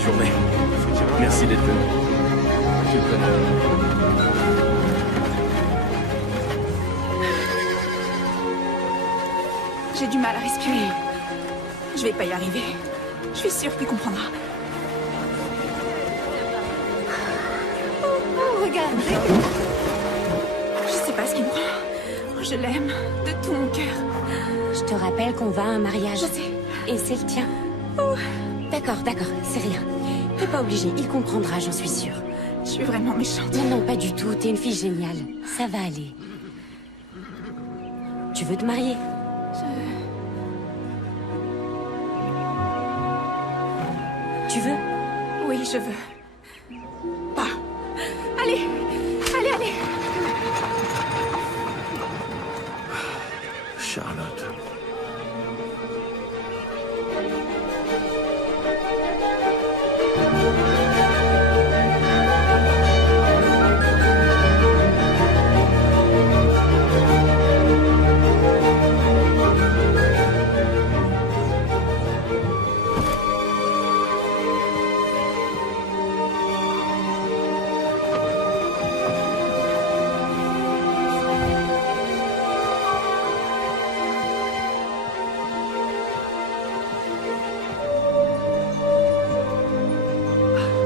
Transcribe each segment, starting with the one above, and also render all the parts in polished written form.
cette journée. Merci d'être venu. Tu le connais. J'ai du mal à respirer. Je vais pas y arriver. Je suis sûre qu'il comprendra. Oh, regardez. Je sais pas ce qui me prend. Je l'aime de tout mon cœur. Je te rappelle qu'on va à un mariage. Je sais. Et c'est le tien. D'accord, c'est rien. T'es pas obligé, il comprendra, j'en suis sûre. Je suis vraiment méchante. Non, pas du tout, t'es une fille géniale. Ça va aller. Tu veux te marier? Tu veux? Oui, je veux. Pas. Allez. Charlotte.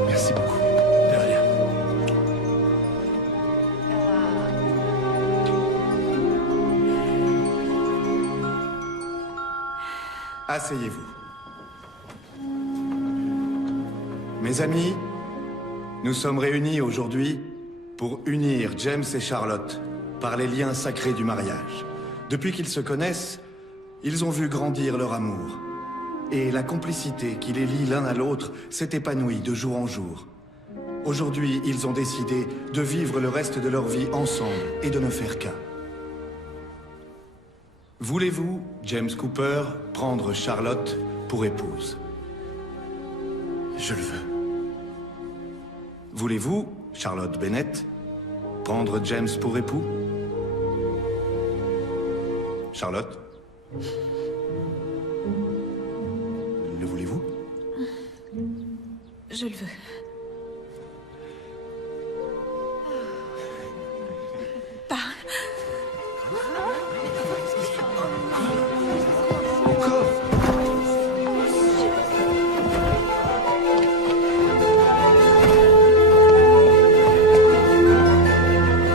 Merci beaucoup. De rien. Asseyez-vous. Mes amis, nous sommes réunis aujourd'hui pour unir James et Charlotte par les liens sacrés du mariage. Depuis qu'ils se connaissent, ils ont vu grandir leur amour. Et la complicité qui les lie l'un à l'autre s'est épanouie de jour en jour. Aujourd'hui, ils ont décidé de vivre le reste de leur vie ensemble et de ne faire qu'un. Voulez-vous, James Cooper, prendre Charlotte pour épouse? Je le veux. Voulez-vous, Charlotte Bennett, prendre James pour époux? Charlotte? Le voulez-vous? Je le veux. Pas.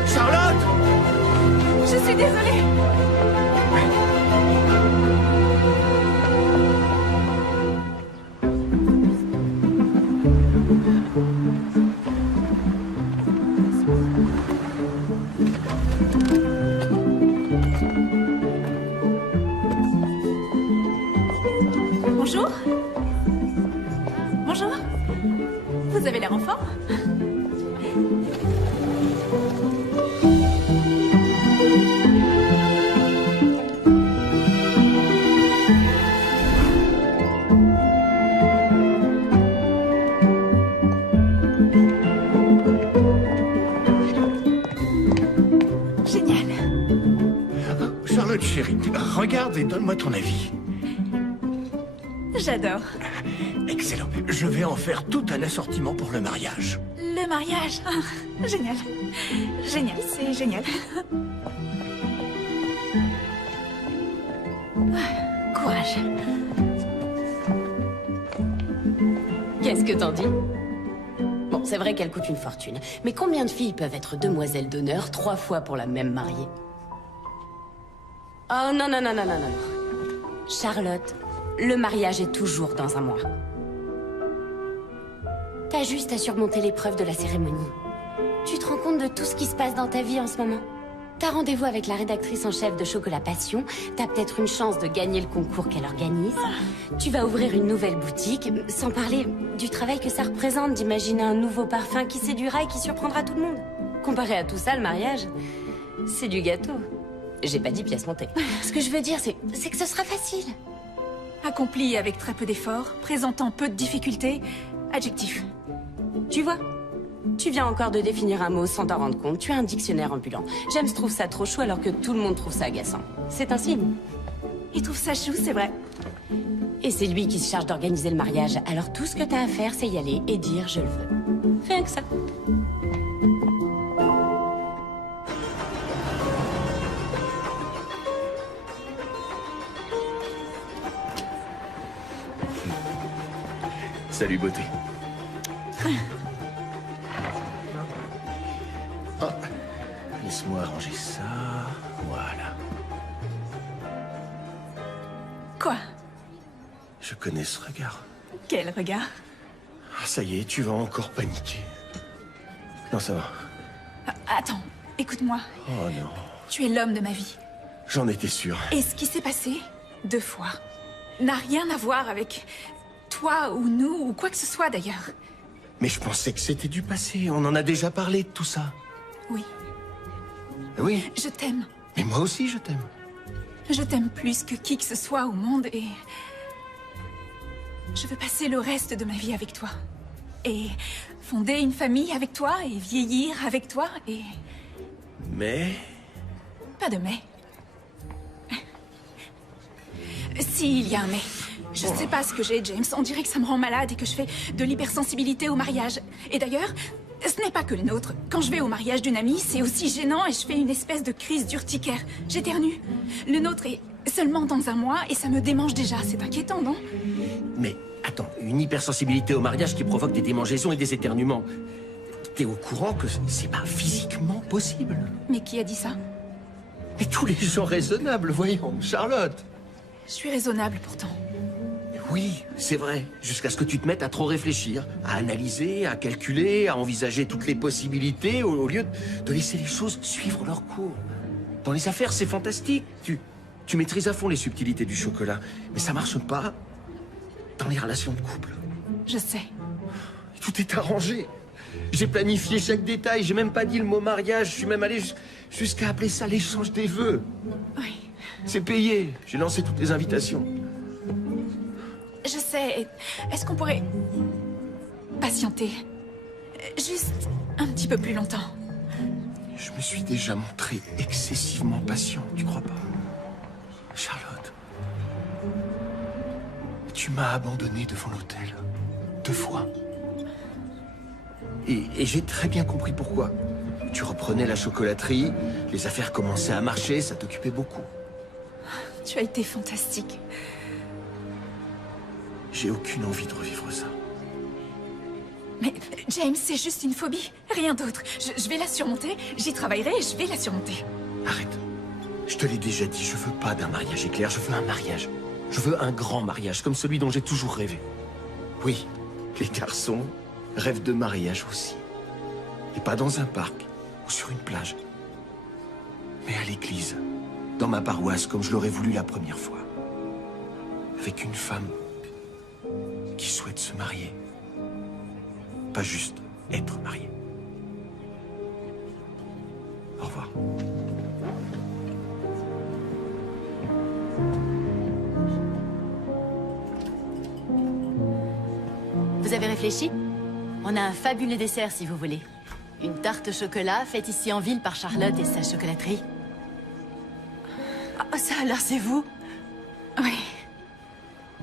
Charlotte! Je suis désolée. Bonjour. Bonjour. Vous avez l'air en forme. Génial. Charlotte, chérie, regarde et donne-moi ton avis. J'adore. Excellent. Je vais en faire tout un assortiment pour le mariage. Le mariage. Ah, génial. Génial, c'est génial. Ah, courage. Qu'est-ce que t'en dis? Bon, c'est vrai qu'elle coûte une fortune. Mais combien de filles peuvent être demoiselles d'honneur 3 fois pour la même mariée? Oh non. Charlotte, le mariage est toujours dans un mois. T'as juste à surmonter l'épreuve de la cérémonie. Tu te rends compte de tout ce qui se passe dans ta vie en ce moment? T'as rendez-vous avec la rédactrice en chef de Chocolat Passion. T'as peut-être une chance de gagner le concours qu'elle organise. Tu vas ouvrir une nouvelle boutique, sans parler du travail que ça représente d'imaginer un nouveau parfum qui séduira et qui surprendra tout le monde. Comparé à tout ça, le mariage, c'est du gâteau. J'ai pas dit pièce montée. Ce que je veux dire, c'est que ce sera facile. Accompli avec très peu d'efforts, présentant peu de difficultés. Adjectif. Tu vois? Tu viens encore de définir un mot sans t'en rendre compte. Tu as un dictionnaire ambulant. James trouve ça trop chou alors que tout le monde trouve ça agaçant. C'est un signe. Il trouve ça chou, c'est vrai. Et c'est lui qui se charge d'organiser le mariage. Alors tout ce que t'as à faire, c'est y aller et dire je le veux. Rien que ça. Salut, beauté. Oh, laisse-moi arranger ça. Voilà. Quoi? Je connais ce regard. Quel regard? Ah, ça y est, tu vas encore paniquer. Non, ça va. Attends, écoute-moi. Oh non. Tu es l'homme de ma vie. J'en étais sûr. Et ce qui s'est passé, 2 fois, n'a rien à voir avec toi ou nous ou quoi que ce soit d'ailleurs. Mais je pensais que c'était du passé. On en a déjà parlé de tout ça. Oui, Oui, je t'aime. mais moi aussi je t'aime. Je t'aime plus que qui que ce soit au monde et... je veux passer le reste de ma vie avec toi. Et fonder une famille avec toi et vieillir avec toi et... Mais... Pas de mais. Si, il y a un mais. Je sais pas ce que j'ai, James. On dirait que ça me rend malade et que je fais de l'hypersensibilité au mariage. Et d'ailleurs, ce n'est pas que le nôtre. Quand je vais au mariage d'une amie, c'est aussi gênant et je fais une espèce de crise d'urticaire. J'éternue. Le nôtre est seulement dans un mois et ça me démange déjà. C'est inquiétant, non? Mais, attends, une hypersensibilité au mariage qui provoque des démangeaisons et des éternuements. T'es au courant que c'est pas physiquement possible? Mais qui a dit ça? Mais tous les gens raisonnables, voyons, Charlotte. Je suis raisonnable pourtant. Oui, c'est vrai. Jusqu'à ce que tu te mettes à trop réfléchir, à analyser, à calculer, à envisager toutes les possibilités, au lieu de laisser les choses suivre leur cours. Dans les affaires, c'est fantastique. Tu maîtrises à fond les subtilités du chocolat. Mais ça marche pas dans les relations de couple. Je sais. Tout est arrangé. J'ai planifié chaque détail. J'ai même pas dit le mot mariage. Je suis même allé jusqu'à appeler ça l'échange des vœux. Oui. C'est payé. J'ai lancé toutes les invitations. Je sais. Est-ce qu'on pourrait... patienter? Juste un petit peu plus longtemps. Je me suis déjà montré excessivement patient, tu crois pas? Charlotte, tu m'as abandonné devant l'hôtel 2 fois. Et j'ai très bien compris pourquoi. Tu reprenais la chocolaterie, les affaires commençaient à marcher, ça t'occupait beaucoup. Tu as été fantastique. J'ai aucune envie de revivre ça. Mais James, c'est juste une phobie, rien d'autre. Je vais la surmonter, j'y travaillerai et je vais la surmonter. Arrête. Je te l'ai déjà dit, je veux pas d'un mariage éclair, je veux un mariage. Je veux un grand mariage, comme celui dont j'ai toujours rêvé. Oui, les garçons rêvent de mariage aussi. Et pas dans un parc ou sur une plage. Mais à l'église, dans ma paroisse, comme je l'aurais voulu la première fois. Avec une femme qui souhaite se marier. Pas juste être mariée. Au revoir. Vous avez réfléchi? On a un fabuleux dessert si vous voulez. Une tarte au chocolat faite ici en ville par Charlotte et sa chocolaterie. Ah, ça alors c'est vous? Oui.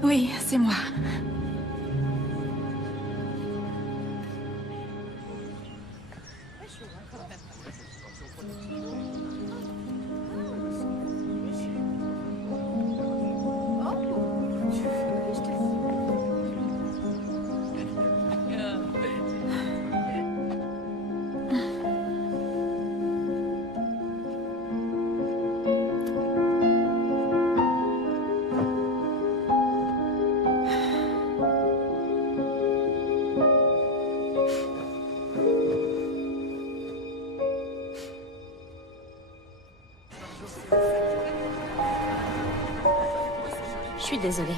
Oui, c'est moi. Je suis désolée.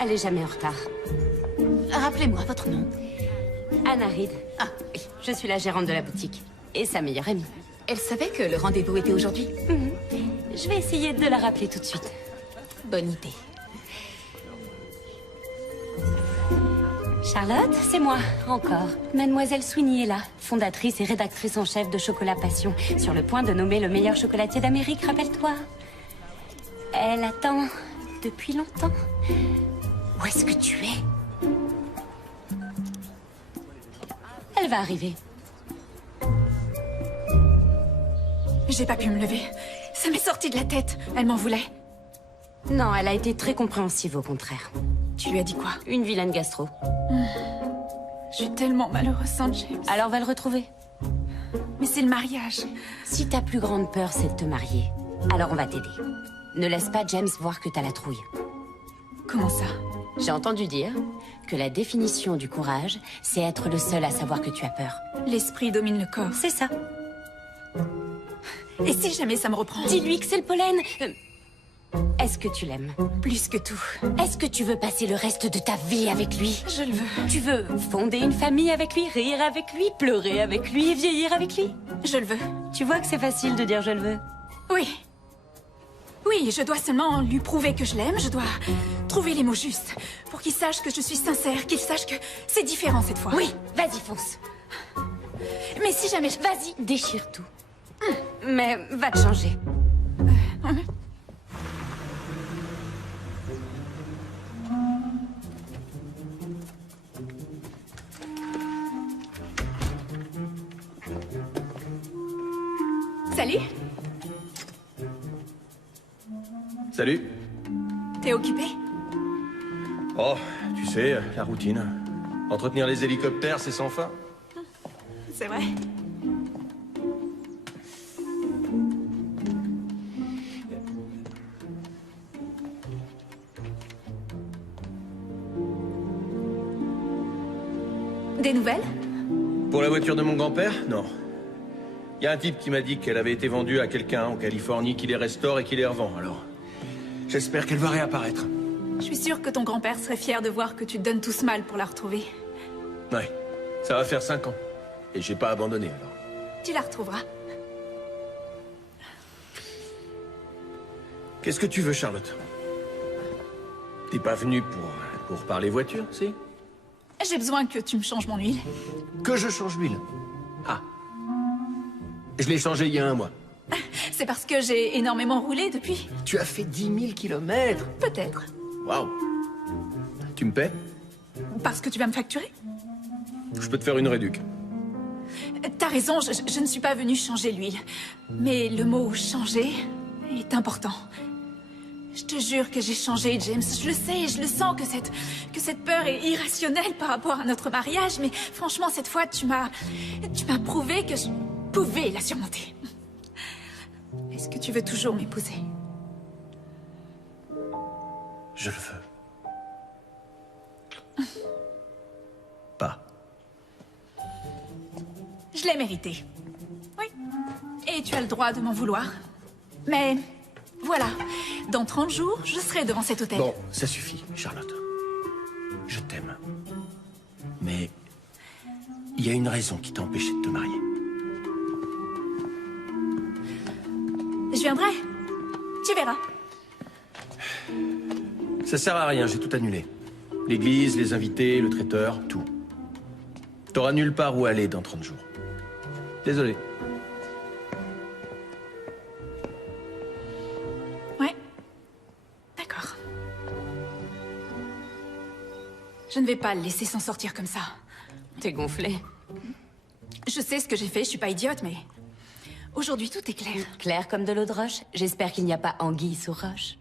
Elle est jamais en retard. Rappelez-moi votre nom. Anna Reed. Ah, Oui, je suis la gérante de la boutique. Et sa meilleure amie. elle savait que le rendez-vous était aujourd'hui? Je vais essayer de la rappeler tout de suite. Bonne idée. Charlotte, c'est moi, encore. Mademoiselle Sweeney est là, fondatrice et rédactrice en chef de Chocolat Passion, sur le point de nommer le meilleur chocolatier d'Amérique, rappelle-toi. Elle attend depuis longtemps. Où est-ce que tu es? Elle va arriver. J'ai pas pu me lever. Ça m'est sorti de la tête. Elle m'en voulait. Non, elle a été très compréhensive, au contraire. Tu lui as dit quoi? Une vilaine gastro. Je suis tellement malheureuse sans James. Alors va le retrouver. Mais c'est le mariage. Si ta plus grande peur, c'est de te marier, alors on va t'aider. Ne laisse pas James voir que t'as la trouille. Comment ça? J'ai entendu dire que la définition du courage, c'est être le seul à savoir que tu as peur. L'esprit domine le corps. C'est ça. Et si jamais ça me reprend? Dis-lui que c'est le pollen. Est-ce que tu l'aimes? Plus que tout. Est-ce que tu veux passer le reste de ta vie avec lui? Je le veux. Tu veux fonder une famille avec lui, rire avec lui, pleurer avec lui et vieillir avec lui? Je le veux. Tu vois que c'est facile de dire je le veux. Oui. Oui, je dois seulement lui prouver que je l'aime. Je dois trouver les mots justes pour qu'il sache que je suis sincère, qu'il sache que c'est différent cette fois. Oui, vas-y, fonce. Mais si jamais je... Vas-y, déchire tout. Mais va te changer. Salut. Salut. T'es occupé? Oh, tu sais, la routine. Entretenir les hélicoptères, c'est sans fin. C'est vrai. Des nouvelles? Pour la voiture de mon grand-père? Non. Il y a un type qui m'a dit qu'elle avait été vendue à quelqu'un en Californie qui les restaure et qui les revend, alors... J'espère qu'elle va réapparaître. Je suis sûre que ton grand-père serait fier de voir que tu te donnes tout ce mal pour la retrouver. Ouais, ça va faire 5 ans. Et j'ai pas abandonné, alors. Tu la retrouveras. Qu'est-ce que tu veux, Charlotte? T'es pas venue pour parler voiture, si? J'ai besoin que tu me changes mon huile. Que je change l'huile? Ah. Je l'ai changée il y a 1 mois. C'est parce que j'ai énormément roulé depuis? Tu as fait 10 000 kilomètres. Peut-être. Waouh. Tu me paies? Parce que tu vas me facturer? Je peux te faire une réduc. T'as raison, je ne suis pas venue changer l'huile. Mais le mot « changer » est important. Je te jure que j'ai changé, James. Je le sais, je le sens que cette peur est irrationnelle par rapport à notre mariage. Mais franchement, cette fois, tu m'as prouvé que je pouvais la surmonter. Est-ce que tu veux toujours m'épouser? Je le veux. Pas. Je l'ai mérité. Oui. Et tu as le droit de m'en vouloir. Mais voilà, dans 30 jours, je serai devant cet hôtel. Bon, ça suffit, Charlotte. Je t'aime. Mais il y a une raison qui t'a empêché de te marier. Je viendrai. Tu verras. Ça sert à rien, j'ai tout annulé. L'église, les invités, le traiteur, tout. T'auras nulle part où aller dans 30 jours. Désolé. Ouais. D'accord. Je ne vais pas le laisser s'en sortir comme ça. T'es gonflé. Je sais ce que j'ai fait, je suis pas idiote, mais... Aujourd'hui, tout est clair. Clair comme de l'eau de roche. J'espère qu'il n'y a pas anguille sous roche.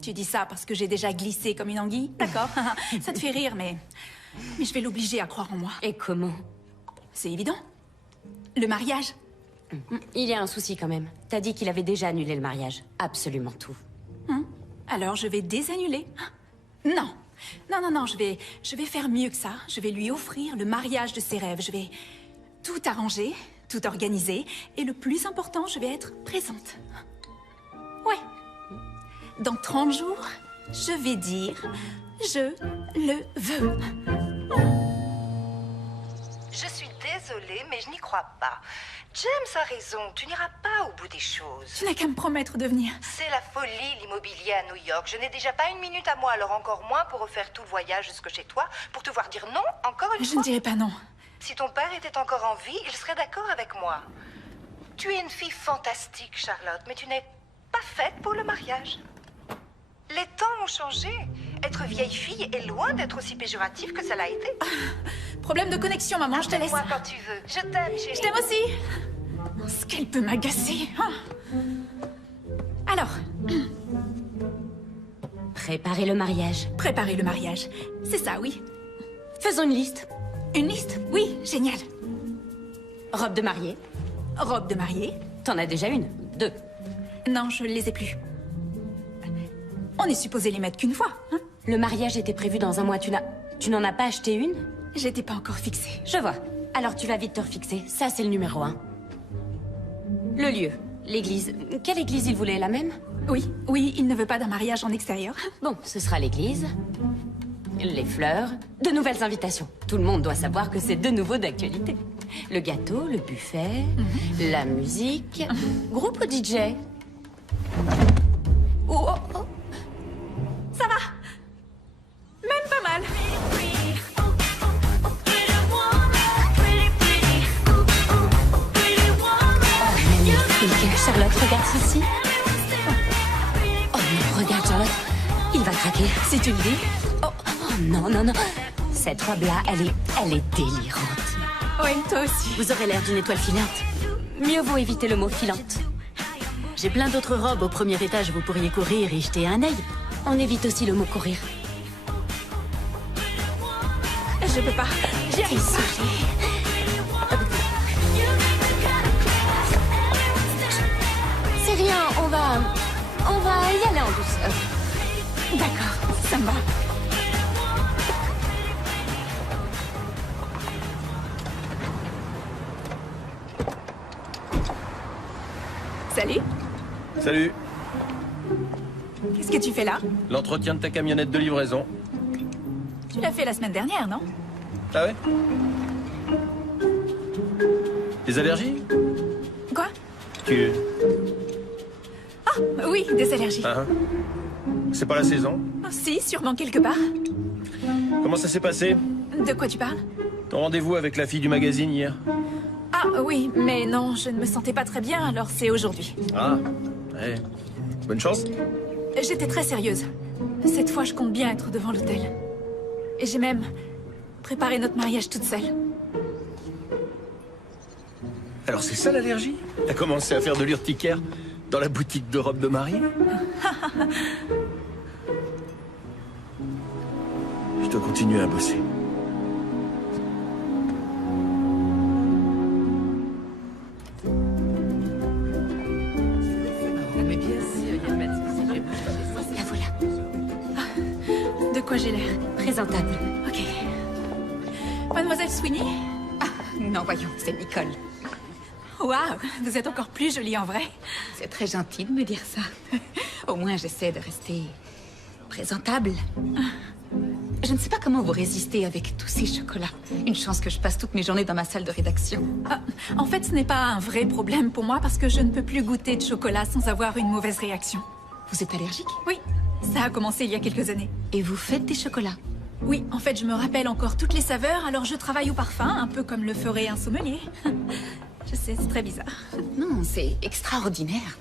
Tu dis ça parce que j'ai déjà glissé comme une anguille? D'accord. Ça te fait rire, mais je vais l'obliger à croire en moi. Et comment? C'est évident. Le mariage. Il y a un souci quand même. T'as dit qu'il avait déjà annulé le mariage. Absolument tout. Alors je vais désannuler. Non. Non, je vais faire mieux que ça. Je vais lui offrir le mariage de ses rêves. Je vais tout arranger, tout organiser. Et le plus important, je vais être présente. Ouais. Dans 30 jours, je vais dire « Je le veux ». Je suis désolée, mais je n'y crois pas. James a raison, tu n'iras pas au bout des choses. Tu n'as qu'à me promettre de venir. C'est la folie, l'immobilier à New York. Je n'ai déjà pas une minute à moi, alors encore moins pour refaire tout le voyage jusque chez toi, pour te voir dire non encore une Je fois. ne dirai pas non. Si ton père était encore en vie, il serait d'accord avec moi. Tu es une fille fantastique, Charlotte, mais tu n'es pas faite pour le mariage. Les temps ont changé. Être vieille fille est loin d'être aussi péjoratif que ça l'a été. Problème de connexion, maman, je te laisse. Appelle-moi quand tu veux. Je t'aime, chérie. Je t'aime aussi. Ce qu'elle peut m'agacer. Alors, Préparer le mariage. préparer le mariage. C'est ça, oui. Faisons une liste. Une liste? Oui, génial. Robe de mariée. Robe de mariée? T'en as déjà une. 2. Non, je les ai plus. On est supposé les mettre qu'une fois, hein? Le mariage était prévu dans un mois. Tu n'en as pas acheté une? J'étais pas encore fixée. Je vois. Alors tu vas vite te refixer. Ça, c'est le numéro 1. Le lieu. L'église. Quelle église il voulait? La même? Oui, oui, il ne veut pas d'un mariage en extérieur. Bon, ce sera l'église. Les fleurs. De nouvelles invitations. Tout le monde doit savoir que c'est de nouveau d'actualité. Le gâteau, le buffet, la musique. Groupe ou DJ? Oh, oh, oh. Ça va. Même pas mal. Magnifique. Charlotte, regarde ceci. Oh non, regarde Charlotte. Il va craquer. Si tu le dis. Oh non, non, non. Cette robe-là, elle est délirante. Oui, toi aussi. Vous aurez l'air d'une étoile filante. Mieux vaut éviter le mot filante. J'ai plein d'autres robes au premier étage, vous pourriez courir et jeter un œil. On évite aussi le mot courir. Je peux pas. J'y arrive pas. C'est rien, on va y aller en douceur. D'accord, ça me va. Salut. Salut. Qu'est-ce que tu fais là? L'entretien de ta camionnette de livraison. Tu l'as fait la semaine dernière, non? Ah ouais? Des allergies? Quoi? Tu... Ah, oui, des allergies. Ah, c'est pas la saison? Oh, si, sûrement quelque part. Comment ça s'est passé? De quoi tu parles? Ton rendez-vous avec la fille du magazine hier? Ah, oui, mais non, je ne me sentais pas très bien, alors c'est aujourd'hui. Ah, ouais. Bonne chance. J'étais très sérieuse. Cette fois, je compte bien être devant l'hôtel. Et j'ai même préparé notre mariage toute seule. Alors c'est ça l'allergie? T'as commencé à faire de l'urticaire dans la boutique de robes de mariée? Je dois continuer à bosser. La voilà. De quoi j'ai l'air? Présentable. Ok. Mademoiselle Sweeney? Non, voyons, c'est Nicole. Waouh, vous êtes encore plus jolie en vrai. C'est très gentil de me dire ça. Au moins, j'essaie de rester présentable. Je ne sais pas comment vous résistez avec tous ces chocolats. Une chance que je passe toutes mes journées dans ma salle de rédaction. Ah, en fait, ce n'est pas un vrai problème pour moi parce que je ne peux plus goûter de chocolat sans avoir une mauvaise réaction. Vous êtes allergique? Oui, ça a commencé il y a quelques années. Et vous faites des chocolats? Oui, en fait, je me rappelle encore toutes les saveurs, alors je travaille au parfum, un peu comme le ferait un sommelier. Je sais, c'est très bizarre. Non, c'est extraordinaire.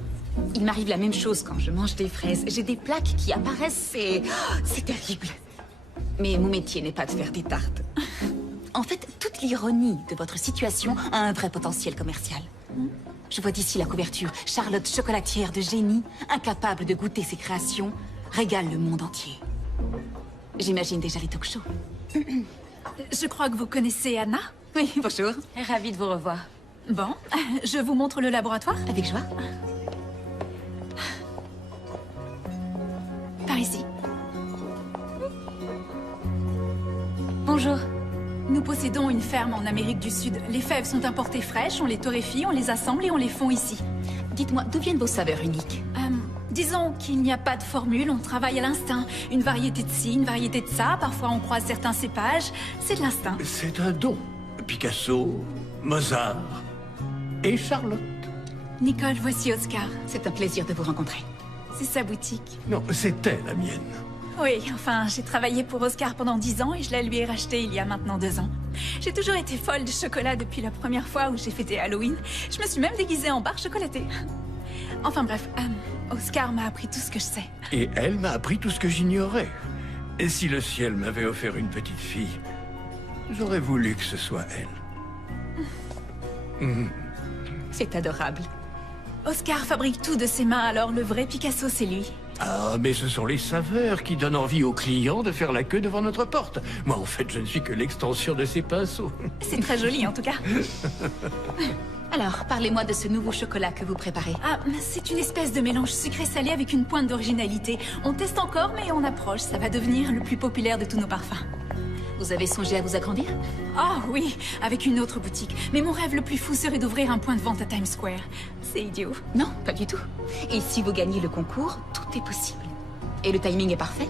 Il m'arrive la même chose quand je mange des fraises. J'ai des plaques qui apparaissent, c'est terrible. Mais mon métier n'est pas de faire des tartes. En fait, toute l'ironie de votre situation a un vrai potentiel commercial. Je vois d'ici la couverture. Charlotte, chocolatière de génie, incapable de goûter ses créations, régale le monde entier. J'imagine déjà les talk-shows. Je crois que vous connaissez Anna? Oui, bonjour. Ravie de vous revoir. Bon, je vous montre le laboratoire. Avec joie. Par ici. Bonjour. Nous possédons une ferme en Amérique du Sud. Les fèves sont importées fraîches, on les torréfie, on les assemble et on les fond ici. Dites-moi, d'où viennent vos saveurs uniques? Disons qu'il n'y a pas de formule, on travaille à l'instinct. Une variété de ci, une variété de ça, parfois on croise certains cépages. C'est de l'instinct. C'est un don. Picasso, Mozart et Charlotte. Nicole, voici Oscar. C'est un plaisir de vous rencontrer. C'est sa boutique. Non, c'était la mienne. Oui, enfin, j'ai travaillé pour Oscar pendant 10 ans et je la lui ai rachetée il y a maintenant 2 ans. J'ai toujours été folle de chocolat depuis la première fois où j'ai fêté Halloween. Je me suis même déguisée en barre chocolatée. Enfin bref, Oscar m'a appris tout ce que je sais. Et elle m'a appris tout ce que j'ignorais. Et si le ciel m'avait offert une petite fille, j'aurais voulu que ce soit elle. C'est adorable. Oscar fabrique tout de ses mains, alors le vrai Picasso, c'est lui. Ah, mais ce sont les saveurs qui donnent envie aux clients de faire la queue devant notre porte. Moi, en fait, je ne suis que l'extension de ces pinceaux. C'est très joli, en tout cas. Alors, parlez-moi de ce nouveau chocolat que vous préparez. Ah, c'est une espèce de mélange sucré-salé avec une pointe d'originalité. On teste encore, mais on approche. Ça va devenir le plus populaire de tous nos parfums. Vous avez songé à vous agrandir? Ah oui, avec une autre boutique. Mais mon rêve le plus fou serait d'ouvrir un point de vente à Times Square. C'est idiot. Non, pas du tout. Et si vous gagnez le concours, tout est possible. Et le timing est parfait.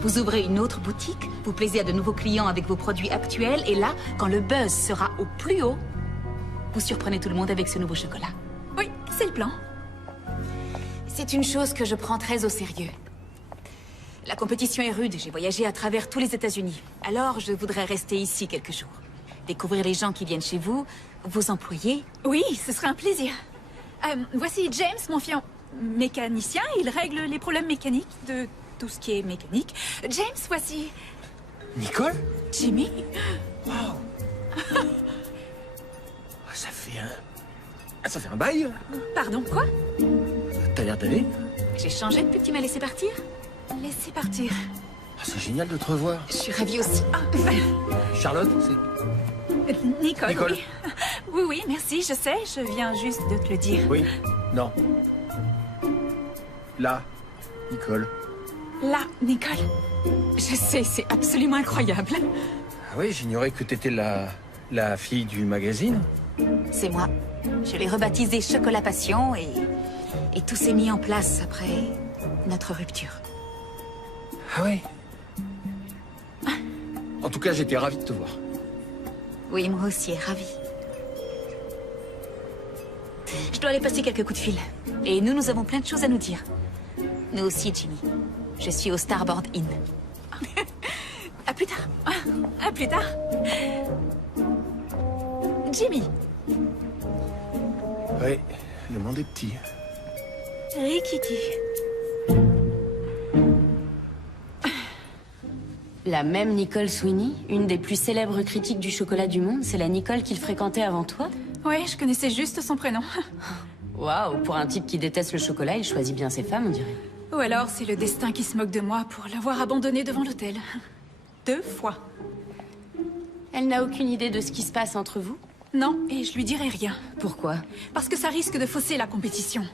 Vous ouvrez une autre boutique, vous plaisez à de nouveaux clients avec vos produits actuels, et là, quand le buzz sera au plus haut, vous surprenez tout le monde avec ce nouveau chocolat. Oui, c'est le plan. C'est une chose que je prends très au sérieux. La compétition est rude, j'ai voyagé à travers tous les États-Unis. Alors, je voudrais rester ici quelques jours. Découvrir les gens qui viennent chez vous, vos employés. Oui, ce serait un plaisir. Voici James, mon mécanicien. Il règle les problèmes mécaniques de tout ce qui est mécanique. James, voici Nicole? Jimmy. Ça fait un bail? Pardon, quoi? T'as l'air d'aller? J'ai changé depuis que tu m'as laissé partir. Laissez partir. C'est génial de te revoir. Je suis ravie aussi. Charlotte, c'est... Nicole. Nicole. Oui. Oui, merci, je sais. Je viens juste de te le dire. Oui. Non. Là. Nicole. Là, Nicole. Je sais, c'est absolument incroyable. Ah oui, j'ignorais que t'étais la fille du magazine. C'est moi. Je l'ai rebaptisé Chocolat Passion et tout s'est mis en place après notre rupture. Ah oui. En tout cas, j'étais ravi de te voir. Oui, moi aussi, ravie. Je dois aller passer quelques coups de fil. Et nous avons plein de choses à nous dire. Nous aussi, Jimmy. Je suis au Starboard Inn. À plus tard. À plus tard. Jimmy. Oui, le monde est petit. Rikiki. La même Nicole Sweeney, une des plus célèbres critiques du chocolat du monde, c'est la Nicole qu'il fréquentait avant toi? Ouais, je connaissais juste son prénom. Waouh, pour un type qui déteste le chocolat, il choisit bien ses femmes, on dirait. Ou alors c'est le destin qui se moque de moi pour l'avoir abandonné devant l'hôtel. 2 fois. Elle n'a aucune idée de ce qui se passe entre vous? Non, et je lui dirai rien. Pourquoi? Parce que ça risque de fausser la compétition.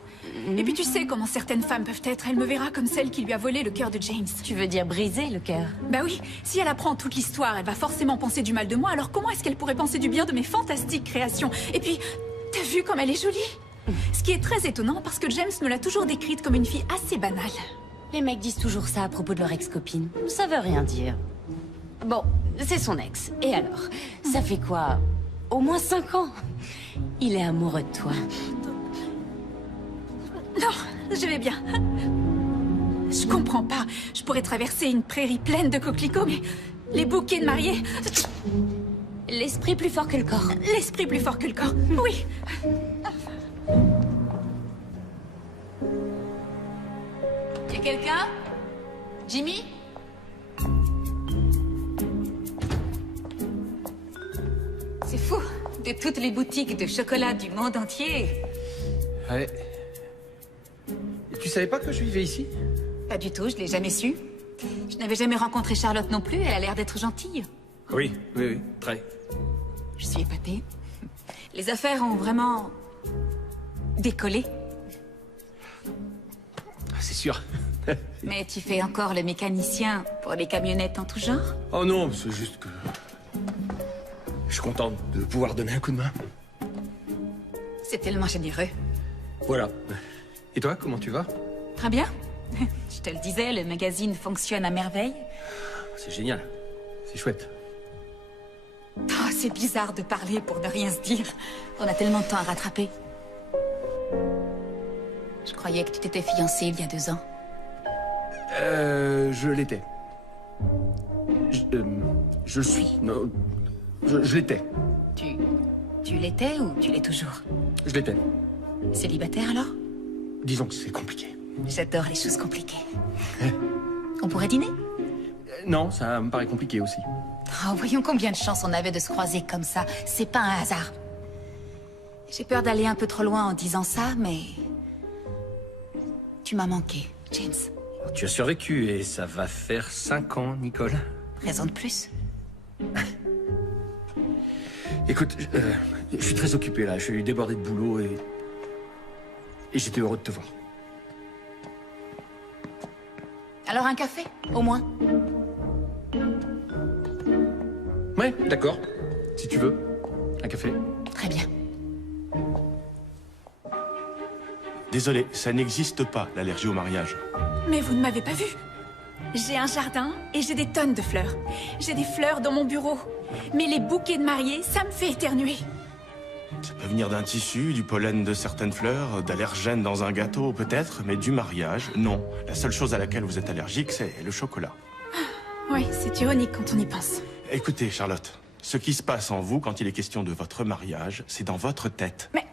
Et puis tu sais comment certaines femmes peuvent être. Elle me verra comme celle qui lui a volé le cœur de James. Tu veux dire briser le cœur? Bah oui, si elle apprend toute l'histoire, elle va forcément penser du mal de moi. Alors comment est-ce qu'elle pourrait penser du bien de mes fantastiques créations? Et puis, t'as vu comme elle est jolie? Ce qui est très étonnant parce que James me l'a toujours décrite comme une fille assez banale. Les mecs disent toujours ça à propos de leur ex-copine. Ça veut rien dire. Bon, c'est son ex. Et alors? Ça fait quoi? Au moins 5 ans. Il est amoureux de toi. Non, je vais bien. Je comprends pas. Je pourrais traverser une prairie pleine de coquelicots, mais les bouquets de mariés... L'esprit plus fort que le corps. L'esprit plus fort que le corps, oui. Y a quelqu'un? Jimmy? C'est fou. De toutes les boutiques de chocolat du monde entier. Ouais. Et tu savais pas que je vivais ici? Pas du tout, je l'ai jamais su. Je n'avais jamais rencontré Charlotte non plus, elle a l'air d'être gentille. Oui, très. Je suis épatée. Les affaires ont vraiment... décollé. C'est sûr. Mais tu fais encore le mécanicien pour les camionnettes en tout genre? Oh non, c'est juste que... Je suis content de pouvoir donner un coup de main. C'est tellement généreux. Voilà. Et toi, comment tu vas? Très bien. Je te le disais, le magazine fonctionne à merveille. C'est génial. C'est chouette. Oh, c'est bizarre de parler pour ne rien se dire. On a tellement de temps à rattraper. Je croyais que tu t'étais fiancée il y a 2 ans. Je l'étais. Je le suis. Non, je l'étais. Tu l'étais ou tu l'es toujours? Je l'étais. Célibataire alors? Disons que c'est compliqué. J'adore les choses compliquées. On pourrait dîner? Non, ça me paraît compliqué aussi. Oh, voyons combien de chances on avait de se croiser comme ça. C'est pas un hasard. J'ai peur d'aller un peu trop loin en disant ça, mais... Tu m'as manqué, James. Tu as survécu et ça va faire 5 ans, Nicole. Raison de plus. Écoute, je suis très occupé là, je suis débordé de boulot et j'étais heureux de te voir. Alors un café, au moins. Ouais, d'accord. Si tu veux. Un café. Très bien. Désolé, ça n'existe pas, l'allergie au mariage. Mais vous ne m'avez pas vu. J'ai un jardin et j'ai des tonnes de fleurs. J'ai des fleurs dans mon bureau. Mais les bouquets de mariés, ça me fait éternuer. Ça peut venir d'un tissu, du pollen de certaines fleurs, d'allergènes dans un gâteau peut-être, mais du mariage, non. La seule chose à laquelle vous êtes allergique, c'est le chocolat. Oui, c'est ironique quand on y pense. Écoutez, Charlotte, ce qui se passe en vous quand il est question de votre mariage, c'est dans votre tête. Mais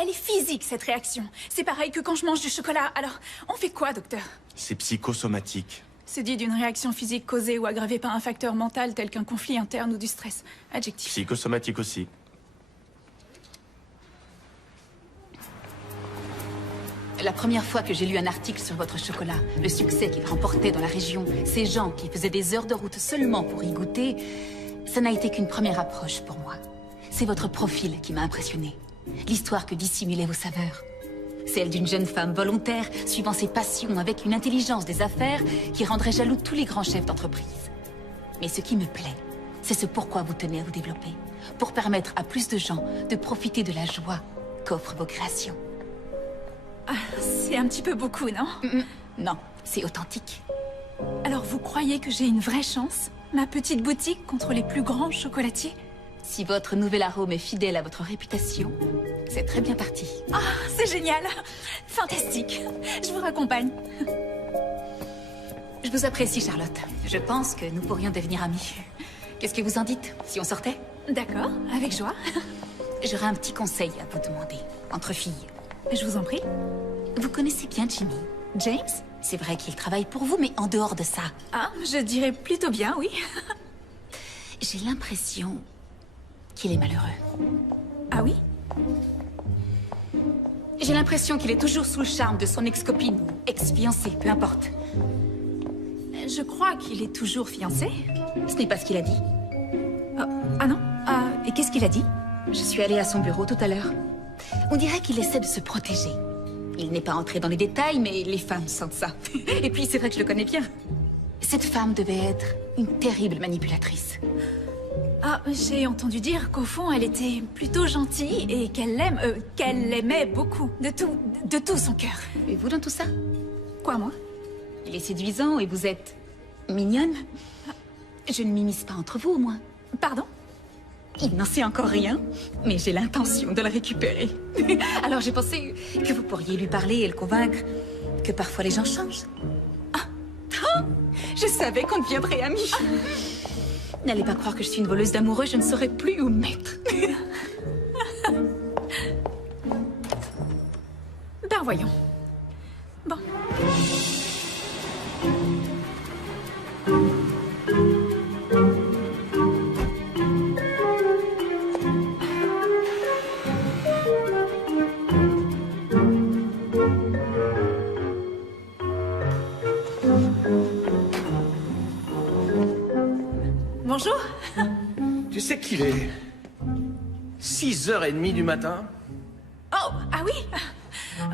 elle est physique, cette réaction. C'est pareil que quand je mange du chocolat. Alors, on fait quoi, docteur? C'est psychosomatique. C'est dit d'une réaction physique causée ou aggravée par un facteur mental tel qu'un conflit interne ou du stress. Adjectif. Psychosomatique aussi. La première fois que j'ai lu un article sur votre chocolat, le succès qu'il remportait dans la région, ces gens qui faisaient des heures de route seulement pour y goûter, ça n'a été qu'une première approche pour moi. C'est votre profil qui m'a impressionné. L'histoire que dissimulaient vos saveurs. Celle d'une jeune femme volontaire, suivant ses passions avec une intelligence des affaires qui rendrait jaloux tous les grands chefs d'entreprise. Mais ce qui me plaît, c'est ce pourquoi vous tenez à vous développer. Pour permettre à plus de gens de profiter de la joie qu'offrent vos créations. Ah, c'est un petit peu beaucoup, non? Non, c'est authentique. Alors vous croyez que j'ai une vraie chance? Ma petite boutique contre les plus grands chocolatiers? Si votre nouvel arôme est fidèle à votre réputation, c'est très bien parti. Ah, c'est génial! Fantastique! Je vous raccompagne. Je vous apprécie, Charlotte. Je pense que nous pourrions devenir amis. Qu'est-ce que vous en dites, si on sortait? D'accord, avec joie. J'aurais un petit conseil à vous demander, entre filles. Je vous en prie. Vous connaissez bien Jimmy? James? C'est vrai qu'il travaille pour vous, mais en dehors de ça... Ah, je dirais plutôt bien, oui. J'ai l'impression qu'il est malheureux. Ah oui? J'ai l'impression qu'il est toujours sous le charme de son ex-copine ou ex-fiancée, peu importe. Je crois qu'il est toujours fiancé. Ce n'est pas ce qu'il a dit. Ah non? Ah, et qu'est-ce qu'il a dit? Je suis allée à son bureau tout à l'heure. On dirait qu'il essaie de se protéger. Il n'est pas entré dans les détails, mais les femmes sentent ça. Et puis, c'est vrai que je le connais bien. Cette femme devait être une terrible manipulatrice. Ah, j'ai entendu dire qu'au fond, elle était plutôt gentille et qu'elle l'aimait beaucoup, de tout son cœur. Et vous dans tout ça? Quoi, moi? Il est séduisant et vous êtes mignonne. Je ne m'immisce pas entre vous, au moins. Pardon? Il n'en sait encore rien, mais j'ai l'intention de le récupérer. Alors j'ai pensé que vous pourriez lui parler et le convaincre que parfois les gens changent. Ah, je savais qu'on deviendrait amis. N'allez pas croire que je suis une voleuse d'amoureux, je ne saurais plus où me mettre. Ben voyons. Bon. Bonjour. Tu sais qu'il est 6h30 du matin? Oh, ah oui.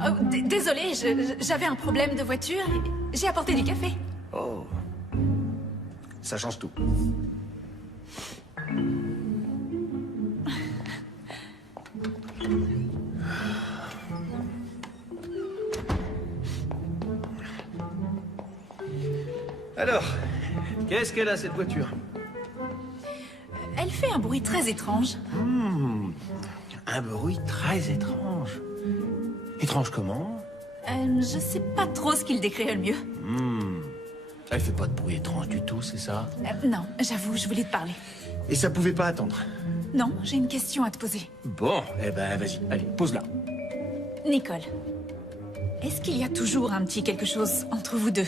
Oh, désolée, j'avais un problème de voiture. J'ai apporté du café. Oh. Ça change tout. Alors, qu'est-ce qu'elle a, cette voiture? Elle fait un bruit très étrange. Un bruit très étrange. Étrange comment? Je sais pas trop ce qu'il décrirait le mieux. Elle fait pas de bruit étrange du tout, c'est ça? Non, j'avoue, je voulais te parler. Et ça pouvait pas attendre? Non, j'ai une question à te poser. Bon, eh ben vas-y, allez, pose-la. Nicole, est-ce qu'il y a toujours un petit quelque chose entre vous deux?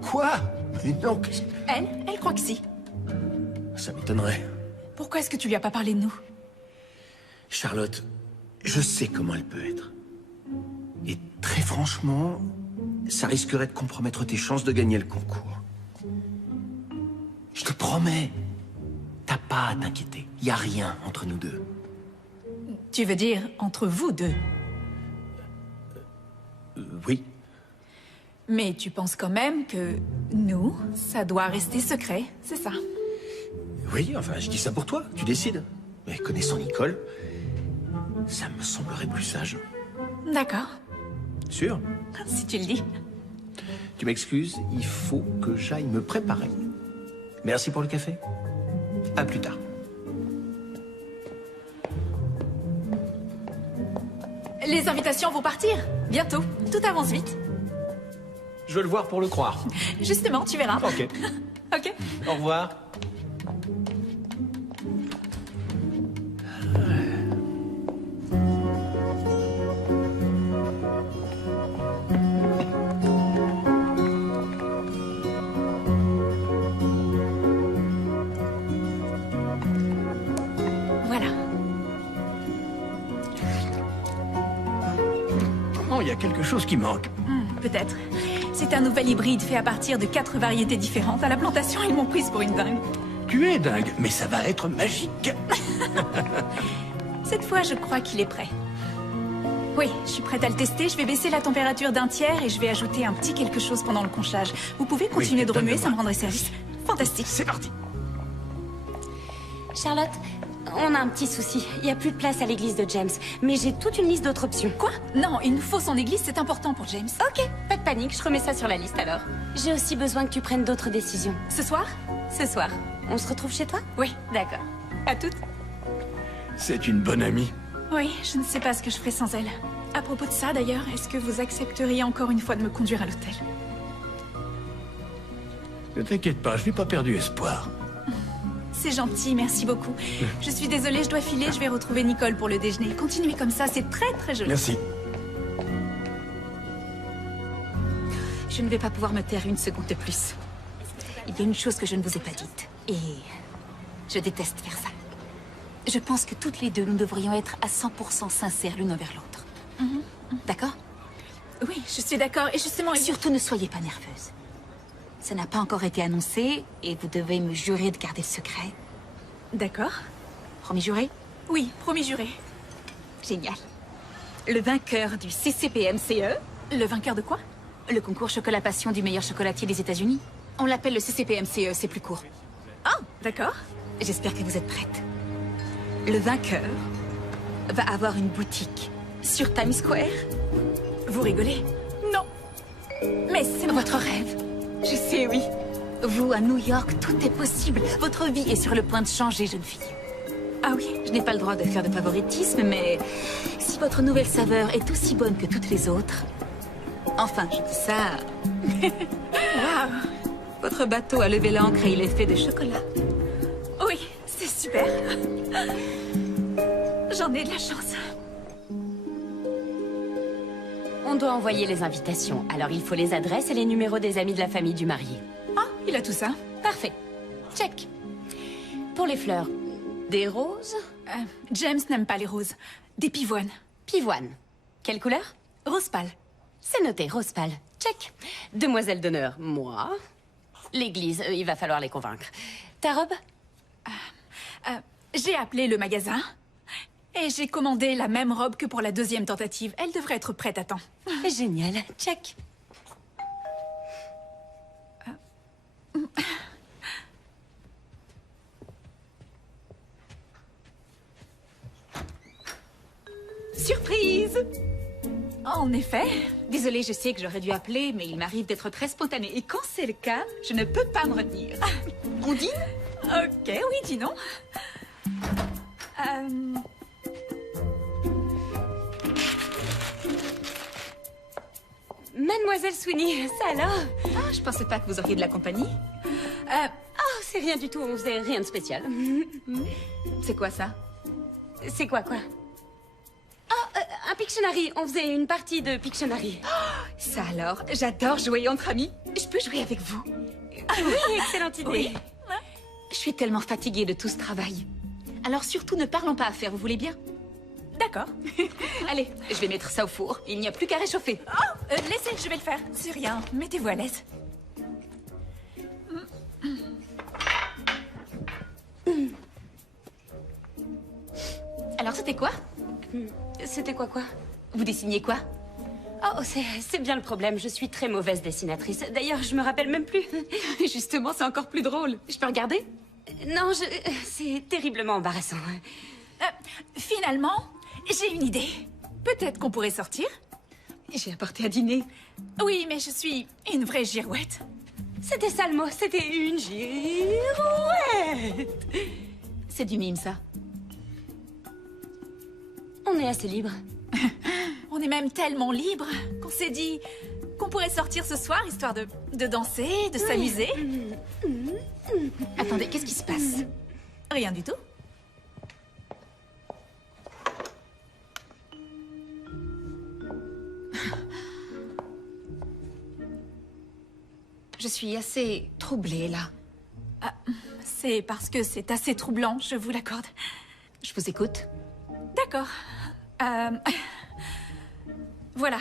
Quoi? Mais non, Elle croit que si. ça m'étonnerait. Pourquoi est-ce que tu lui as pas parlé de nous? Charlotte, je sais comment elle peut être. Et très franchement, ça risquerait de compromettre tes chances de gagner le concours. Je te promets, t'as pas à t'inquiéter. Y a rien entre nous deux. Tu veux dire entre vous deux? Oui. Mais tu penses quand même que nous, ça doit rester secret, c'est ça? Oui, enfin, je dis ça pour toi, tu décides. Mais connaissant Nicole, ça me semblerait plus sage. D'accord, Sûr? si tu le dis. Tu m'excuses, il faut que j'aille me préparer. Merci pour le café. À plus tard. Les invitations vont partir, bientôt. Tout avance vite. Je veux le voir pour le croire. Justement, tu verras. Ok. Ok. Au revoir. Voilà. Oh, il y a quelque chose qui manque. Peut-être. C'est un nouvel hybride fait à partir de 4 variétés différentes. À la plantation, ils m'ont prise pour une dingue. Tu es dingue, mais ça va être magique. Cette fois, je crois qu'il est prêt. Oui, je suis prête à le tester. Je vais baisser la température d'un tiers et je vais ajouter un petit quelque chose pendant le conchage. Vous pouvez continuer de remuer, ça me rendrait service. Fantastique. C'est parti. Charlotte, on a un petit souci. Il n'y a plus de place à l'église de James. Mais j'ai toute une liste d'autres options. Quoi? Non, il nous faut son église, c'est important pour James. Ok, pas de panique, je remets ça sur la liste alors. J'ai aussi besoin que tu prennes d'autres décisions. Ce soir? Ce soir, on se retrouve chez toi? Oui. D'accord. À toutes. C'est une bonne amie. Oui, je ne sais pas ce que je ferais sans elle. À propos de ça, d'ailleurs, est-ce que vous accepteriez encore une fois de me conduire à l'hôtel? Ne t'inquiète pas, je n'ai pas perdu espoir. C'est gentil, merci beaucoup. Je suis désolée, je dois filer, je vais retrouver Nicole pour le déjeuner. Continuez comme ça, c'est très très joli. Merci. Je ne vais pas pouvoir me taire une seconde de plus. Il y a une chose que je ne vous ai pas dite. Et je déteste faire ça. Je pense que toutes les deux, nous devrions être à 100% sincères l'une envers l'autre. D'accord? Oui, je suis d'accord, et justement... Surtout ne soyez pas nerveuse. Ça n'a pas encore été annoncé, et vous devez me jurer de garder le secret. D'accord. Promis juré? Oui, promis juré. Génial. Le vainqueur du CCPMCE, Le vainqueur de quoi? le concours Chocolat Passion du meilleur chocolatier des États-Unis. On l'appelle le CCPMCE, c'est plus court. Ah, d'accord. J'espère que vous êtes prête. Le vainqueur va avoir une boutique sur Times Square. Vous rigolez? Non. Mais c'est Votre rêve. Je sais, oui. Vous, à New York, tout est possible. Votre vie est sur le point de changer, jeune fille. Ah oui? Je n'ai pas le droit de faire de favoritisme, mais si votre nouvelle saveur est aussi bonne que toutes les autres... Enfin, je dis ça... Waouh. Votre bateau a levé l'ancre et il est fait de chocolat. Oui, c'est super. J'en ai de la chance. On doit envoyer les invitations, alors il faut les adresses et les numéros des amis de la famille du marié. Ah, il a tout ça. Parfait. Check. Pour les fleurs, des roses? James n'aime pas les roses. Des pivoines. Pivoine. Quelle couleur? Rose pâle. C'est noté, rose pâle. Check. Demoiselle d'honneur, moi. L'église, il va falloir les convaincre. Ta robe? J'ai appelé le magasin et j'ai commandé la même robe que pour la deuxième tentative. Elle devrait être prête à temps. Génial. Check. Surprise! En effet. Désolée, je sais que j'aurais dû appeler, mais il m'arrive d'être très spontanée. Et quand c'est le cas, je ne peux pas me retenir. On dit? Ok, oui, dis non. Mademoiselle Sweeney, ça alors? Ah, je pensais pas que vous auriez de la compagnie. Oh, c'est rien du tout, on faisait rien de spécial. C'est quoi ça? C'est quoi? Oh, un Pictionary, on faisait une partie de Pictionary. Ça alors, j'adore jouer entre amis. Je peux jouer avec vous. Oui, excellente idée. Oui. Je suis tellement fatiguée de tout ce travail. Alors surtout, ne parlons pas affaires, vous voulez bien? D'accord. Allez, je vais mettre ça au four. Il n'y a plus qu'à réchauffer. Oh, laissez, je vais le faire. C'est rien, mettez-vous à l'aise. Alors c'était quoi? C'était quoi? Vous dessiniez quoi? Oh, c'est bien le problème. Je suis très mauvaise dessinatrice. D'ailleurs, je me rappelle même plus. Justement, c'est encore plus drôle. Je peux regarder? Non, c'est terriblement embarrassant. Finalement, j'ai une idée. Peut-être qu'on pourrait sortir? J'ai apporté à dîner. Oui, mais je suis une vraie girouette. C'était ça le mot, c'était une girouette. C'est du mime, ça. On est assez libre. On est même tellement libre qu'on s'est dit qu'on pourrait sortir ce soir, histoire de danser, de s'amuser. Attendez, qu'est-ce qui se passe? Rien du tout. Je suis assez troublée, là. C'est parce que c'est assez troublant, je vous l'accorde. Je vous écoute. D'accord. Voilà.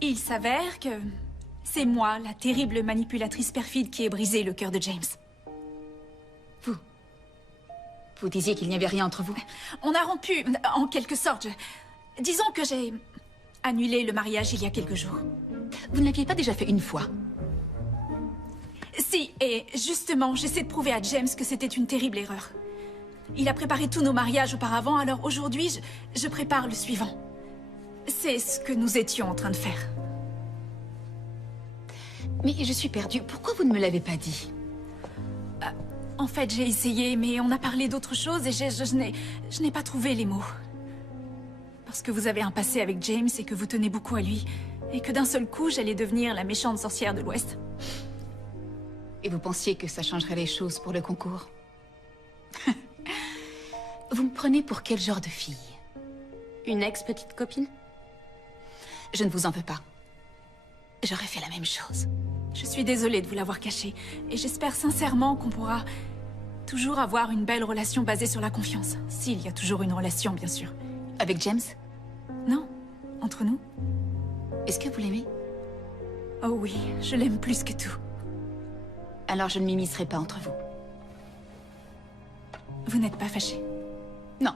Il s'avère que c'est moi, la terrible manipulatrice perfide, qui ai brisé le cœur de James. Vous disiez qu'il n'y avait rien entre vous. On a rompu, en quelque sorte. Disons que j'ai annulé le mariage il y a quelques jours. Vous ne l'aviez pas déjà fait une fois? Si, et justement, j'essaie de prouver à James que c'était une terrible erreur. Il a préparé tous nos mariages auparavant, alors aujourd'hui, je prépare le suivant. C'est ce que nous étions en train de faire. Mais je suis perdue. Pourquoi vous ne me l'avez pas dit? En fait, j'ai essayé, mais on a parlé d'autre chose et je n'ai pas trouvé les mots. Parce que vous avez un passé avec James et que vous tenez beaucoup à lui. Et que d'un seul coup, j'allais devenir la méchante sorcière de l'Ouest. Et vous pensiez que ça changerait les choses pour le concours? Vous me prenez pour quel genre de fille? Une ex-petite copine? Je ne vous en veux pas. J'aurais fait la même chose. Je suis désolée de vous l'avoir caché. Et j'espère sincèrement qu'on pourra toujours avoir une belle relation basée sur la confiance. S'il y a toujours une relation, bien sûr. Avec James? Non, entre nous. Est-ce que vous l'aimez? Oh oui, je l'aime plus que tout. Alors je ne m'immiscerai pas entre vous. Vous n'êtes pas fâché? Non.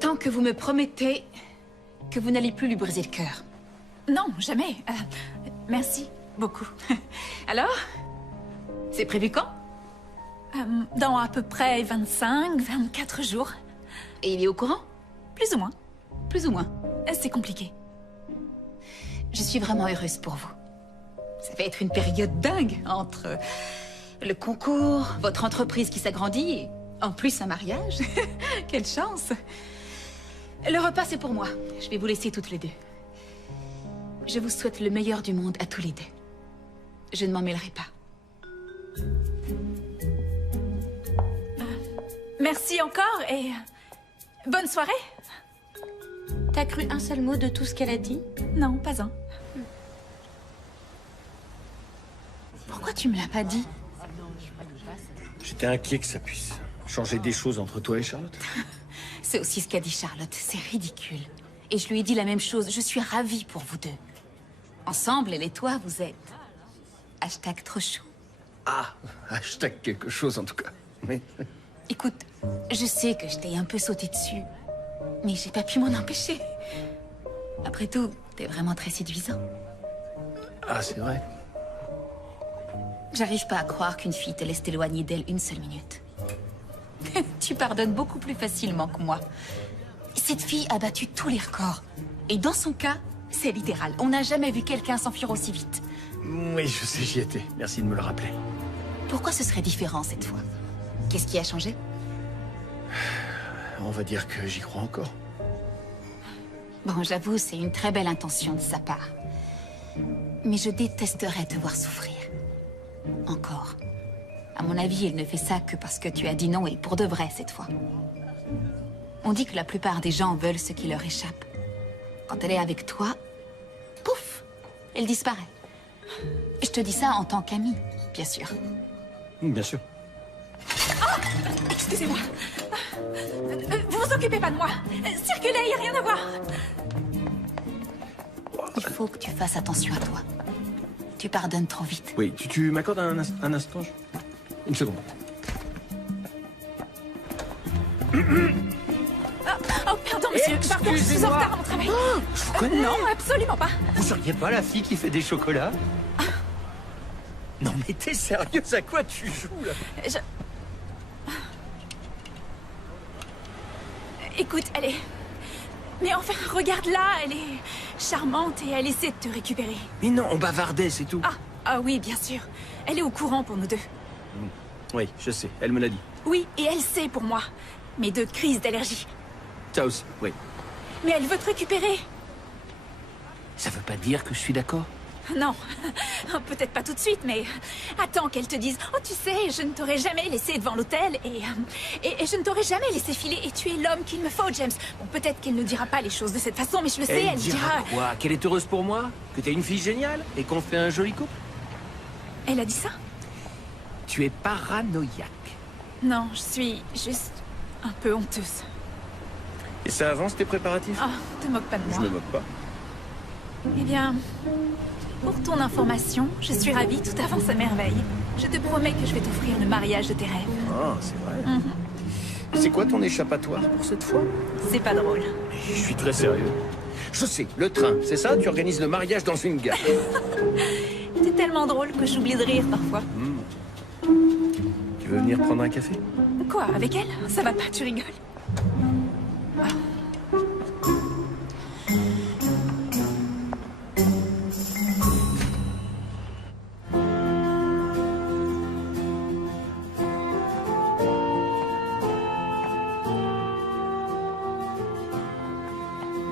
Tant que vous me promettez que vous n'allez plus lui briser le cœur. Non, jamais. Merci beaucoup. Alors? C'est prévu quand? Dans à peu près 24 jours. Et il est au courant? Plus ou moins. Plus ou moins. C'est compliqué. Je suis vraiment heureuse pour vous. Ça va être une période dingue entre le concours, votre entreprise qui s'agrandit et en plus un mariage. Quelle chance! Le repas, c'est pour moi. Je vais vous laisser toutes les deux. Je vous souhaite le meilleur du monde à tous les deux. Je ne m'en mêlerai pas. Merci encore et bonne soirée. T'as cru un seul mot de tout ce qu'elle a dit? Non, pas un. Pourquoi tu me l'as pas dit? J'étais inquiet que ça puisse changer des choses entre toi et Charlotte. C'est aussi ce qu'a dit Charlotte. C'est ridicule. Et je lui ai dit la même chose. Je suis ravie pour vous deux. Ensemble, elle et toi, vous êtes... # trop chou. Ah, hashtag quelque chose en tout cas. Mais... Écoute, je sais que je t'ai un peu sauté dessus, mais j'ai pas pu m'en empêcher. Après tout, t'es vraiment très séduisant. Ah, c'est vrai. J'arrive pas à croire qu'une fille te laisse t'éloigner d'elle une seule minute. Tu pardonnes beaucoup plus facilement que moi. Cette fille a battu tous les records. Et dans son cas, c'est littéral. On n'a jamais vu quelqu'un s'enfuir aussi vite. Oui, je sais, j'y étais. Merci de me le rappeler. Pourquoi ce serait différent cette fois? Qu'est-ce qui a changé? On va dire que j'y crois encore. Bon, j'avoue, c'est une très belle intention de sa part. Mais je détesterais te voir souffrir. Encore. À mon avis, il ne fait ça que parce que tu as dit non et pour de vrai cette fois. On dit que la plupart des gens veulent ce qui leur échappe. Quand elle est avec toi, pouf, elle disparaît. Je te dis ça en tant qu'ami, bien sûr. Bien sûr. Excusez-moi. Vous vous occupez pas de moi. Circulez, y a rien à voir. Il faut que tu fasses attention à toi. Tu pardonnes trop vite. Oui, tu m'accordes un instant Une seconde. Oh, pardon, monsieur. Pardon, je suis en retard à mon travail. Je vous connais. Non, absolument pas. Vous seriez pas la fille qui fait des chocolats? Non mais t'es sérieuse? À quoi tu joues là? Écoute, elle est... Mais enfin, regarde-la, elle est charmante et elle essaie de te récupérer. Mais non, on bavardait, c'est tout. Ah oui, bien sûr. Elle est au courant pour nous deux. Oui, je sais, elle me l'a dit. Oui, et elle sait pour moi. Mes 2 crises d'allergie. Ça aussi, oui. Mais elle veut te récupérer. Ça veut pas dire que je suis d'accord? Non, peut-être pas tout de suite, mais attends qu'elle te dise « Oh, tu sais, je ne t'aurais jamais laissé devant l'hôtel et je ne t'aurais jamais laissé filer et tu es l'homme qu'il me faut, James. » Bon, peut-être qu'elle ne dira pas les choses de cette façon, mais je le sais, elle dira... quoi? Qu'elle est heureuse pour moi? Que t'es une fille géniale? Et qu'on fait un joli couple? Elle a dit ça? Tu es paranoïaque. Non, je suis juste un peu honteuse. Et ça avance tes préparatifs? Ah, te moque pas de moi. Je me moque pas. Eh bien, pour ton information, je suis ravie, tout avance à merveille. Je te promets que je vais t'offrir le mariage de tes rêves. Ah, c'est vrai. C'est quoi ton échappatoire pour cette fois? C'est pas drôle. Je suis très sérieux. Je sais, le train, c'est ça? Tu organises le mariage dans une gare. T'es tellement drôle que j'oublie de rire parfois. Tu veux venir prendre un café? Quoi, avec elle? Ça va pas, tu rigoles?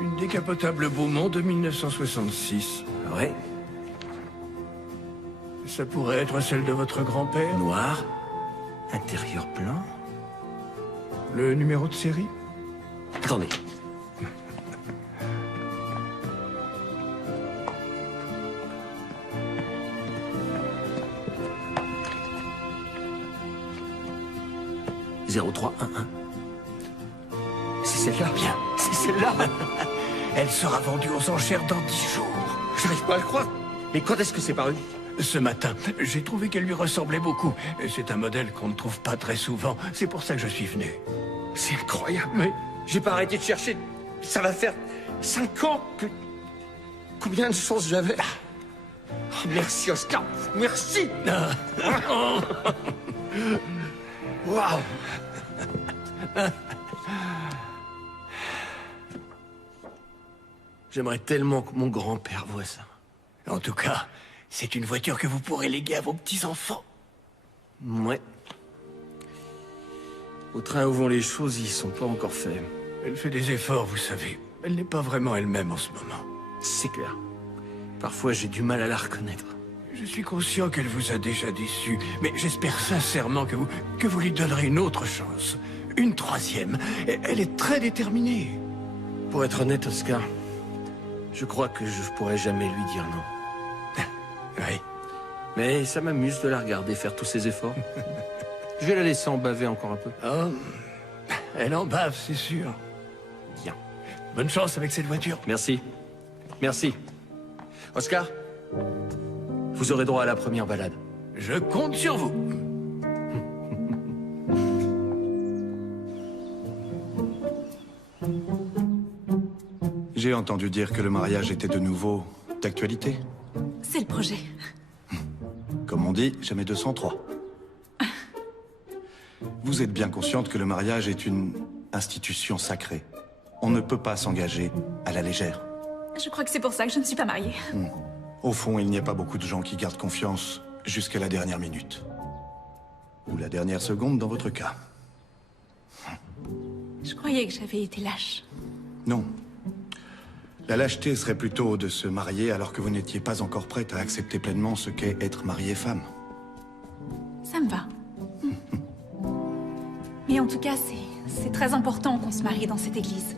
Une décapotable Beaumont de 1966. Ouais. Ça pourrait être celle de votre grand-père? Noir. Intérieur blanc. Le numéro de série? Attendez. « 0311. C'est celle-là. Bien, c'est celle-là. Elle sera vendue aux enchères dans 10 jours. J'arrive pas à le croire. Mais quand est-ce que c'est paru? Ce matin, j'ai trouvé qu'elle lui ressemblait beaucoup. C'est un modèle qu'on ne trouve pas très souvent. C'est pour ça que je suis venu. C'est incroyable. Oui. J'ai pas arrêté de chercher. Ça va faire 5 ans que... Combien de chance j'avais? Oh, merci, Oscar. Merci. Waouh. J'aimerais tellement que mon grand-père voie ça. En tout cas, c'est une voiture que vous pourrez léguer à vos petits-enfants. Ouais. Au train où vont les choses, ils sont pas encore faits. Elle fait des efforts, vous savez. Elle n'est pas vraiment elle-même en ce moment. C'est clair. Parfois, j'ai du mal à la reconnaître. Je suis conscient qu'elle vous a déjà déçu, mais j'espère sincèrement que vous lui donnerez une autre chance. Une 3e. Elle est très déterminée. Pour être honnête, Oscar, je crois que je pourrais jamais lui dire non. Oui. Mais ça m'amuse de la regarder faire tous ces efforts. Je vais la laisser en baver encore un peu. Oh, elle en bave, c'est sûr. Bien. Bonne chance avec cette voiture. Merci. Merci. Oscar, vous aurez droit à la première balade. Je compte sur vous. J'ai entendu dire que le mariage était de nouveau d'actualité. C'est le projet. Comme on dit, jamais 203. Vous êtes bien consciente que le mariage est une institution sacrée. On ne peut pas s'engager à la légère. Je crois que c'est pour ça que je ne suis pas mariée. Au fond, il n'y a pas beaucoup de gens qui gardent confiance jusqu'à la dernière minute. Ou la dernière seconde dans votre cas. Je croyais que j'avais été lâche. Non. La lâcheté serait plutôt de se marier alors que vous n'étiez pas encore prête à accepter pleinement ce qu'est être mariée femme. Ça me va. Mais en tout cas, c'est très important qu'on se marie dans cette église.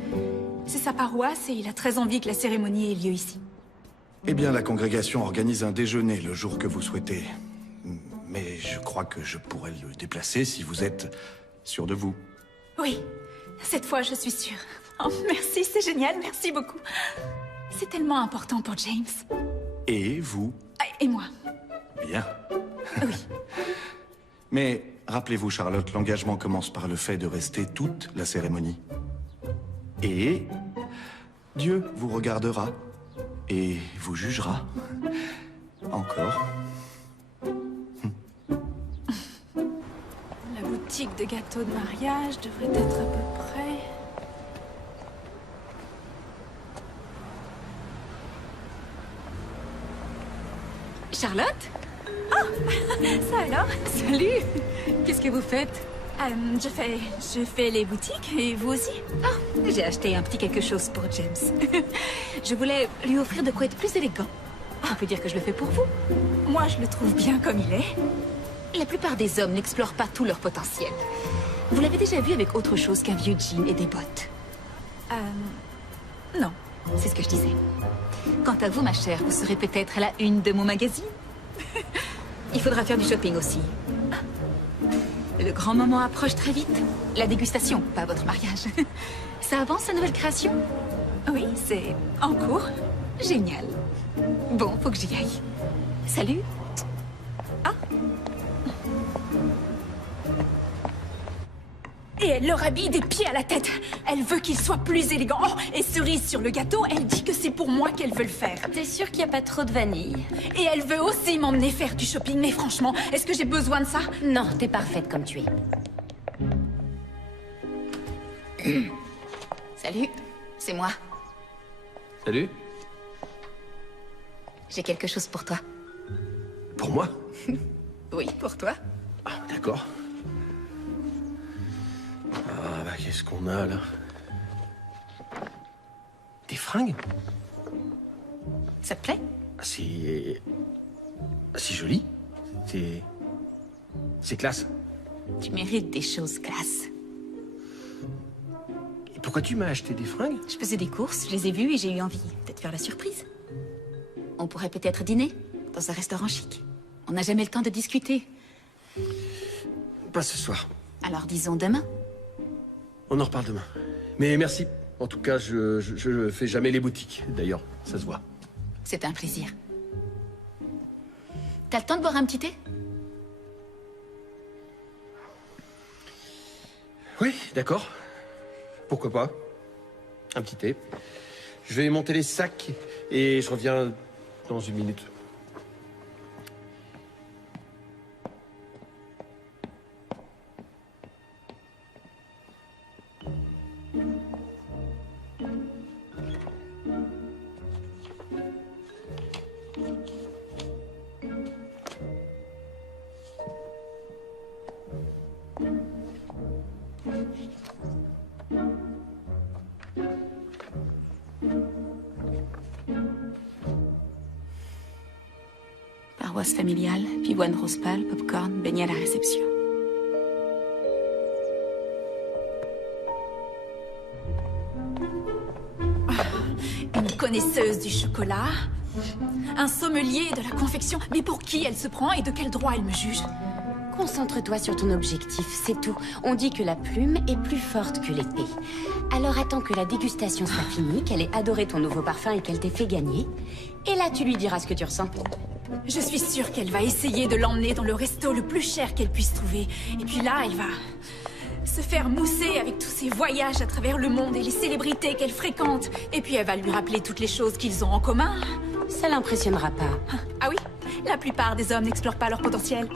C'est sa paroisse et il a très envie que la cérémonie ait lieu ici. Eh bien, la congrégation organise un déjeuner le jour que vous souhaitez. Mais je crois que je pourrais le déplacer si vous êtes sûr de vous. Oui, cette fois je suis sûre. Oh, merci, c'est génial, merci beaucoup. C'est tellement important pour James. Et vous? Ah, et moi. Bien. Oui. Mais rappelez-vous, Charlotte, l'engagement commence par le fait de rester toute la cérémonie. Et Dieu vous regardera et vous jugera. Encore. La boutique de gâteaux de mariage devrait être à peu près... Charlotte? Ça alors? Salut! Qu'est-ce que vous faites? Je fais les boutiques, et vous aussi? Ah, j'ai acheté un petit quelque chose pour James. Je voulais lui offrir de quoi être plus élégant. On peut dire que je le fais pour vous. Moi, je le trouve bien comme il est. La plupart des hommes n'explorent pas tout leur potentiel. Vous l'avez déjà vu avec autre chose qu'un vieux jean et des bottes? Non. C'est ce que je disais. Quant à vous, ma chère, vous serez peut-être à la une de mon magazine. Il faudra faire du shopping aussi. Le grand moment approche très vite. La dégustation, pas votre mariage. Ça avance, sa nouvelle création? Oui, c'est en cours. Génial. Bon, faut que j'y aille. Salut. Et elle leur habille des pieds à la tête. Elle veut qu'il soit plus élégant. Oh, et cerise sur le gâteau, elle dit que c'est pour moi qu'elle veut le faire. T'es sûre qu'il n'y a pas trop de vanille? Et elle veut aussi m'emmener faire du shopping. Mais franchement, est-ce que j'ai besoin de ça? Non, t'es parfaite comme tu es. Salut, c'est moi. Salut. J'ai quelque chose pour toi. Pour moi? Oui, pour toi. Ah, d'accord. Ah, bah, qu'est-ce qu'on a, là? Des fringues? Ça te plaît? C'est joli. C'est classe. Tu mérites des choses classe. Et pourquoi tu m'as acheté des fringues? Je faisais des courses, je les ai vues et j'ai eu envie de te faire la surprise. On pourrait peut-être dîner dans un restaurant chic. On n'a jamais le temps de discuter. Pas ce soir. Alors disons demain. On en reparle demain. Mais merci. En tout cas, je fais jamais les boutiques. D'ailleurs, ça se voit. C'est un plaisir. T'as le temps de boire un petit thé? Oui, d'accord. Pourquoi pas? Un petit thé. Je vais monter les sacs et je reviens dans une minute. Paroisse familiale, pivoine rose pâle, popcorn, beignet à la réception. Une connaisseuse du chocolat. Un sommelier de la confection. Mais pour qui elle se prend et de quel droit elle me juge? Concentre-toi sur ton objectif, c'est tout. On dit que la plume est plus forte que l'épée. Alors attends que la dégustation soit finie, qu'elle ait adoré ton nouveau parfum et qu'elle t'ait fait gagner. Et là, tu lui diras ce que tu ressens. Je suis sûre qu'elle va essayer de l'emmener dans le resto le plus cher qu'elle puisse trouver. Et puis là, elle va se faire mousser avec tous ses voyages à travers le monde et les célébrités qu'elle fréquente. Et puis elle va lui rappeler toutes les choses qu'ils ont en commun. Ça l'impressionnera pas. Ah oui? La plupart des hommes n'explorent pas leur potentiel.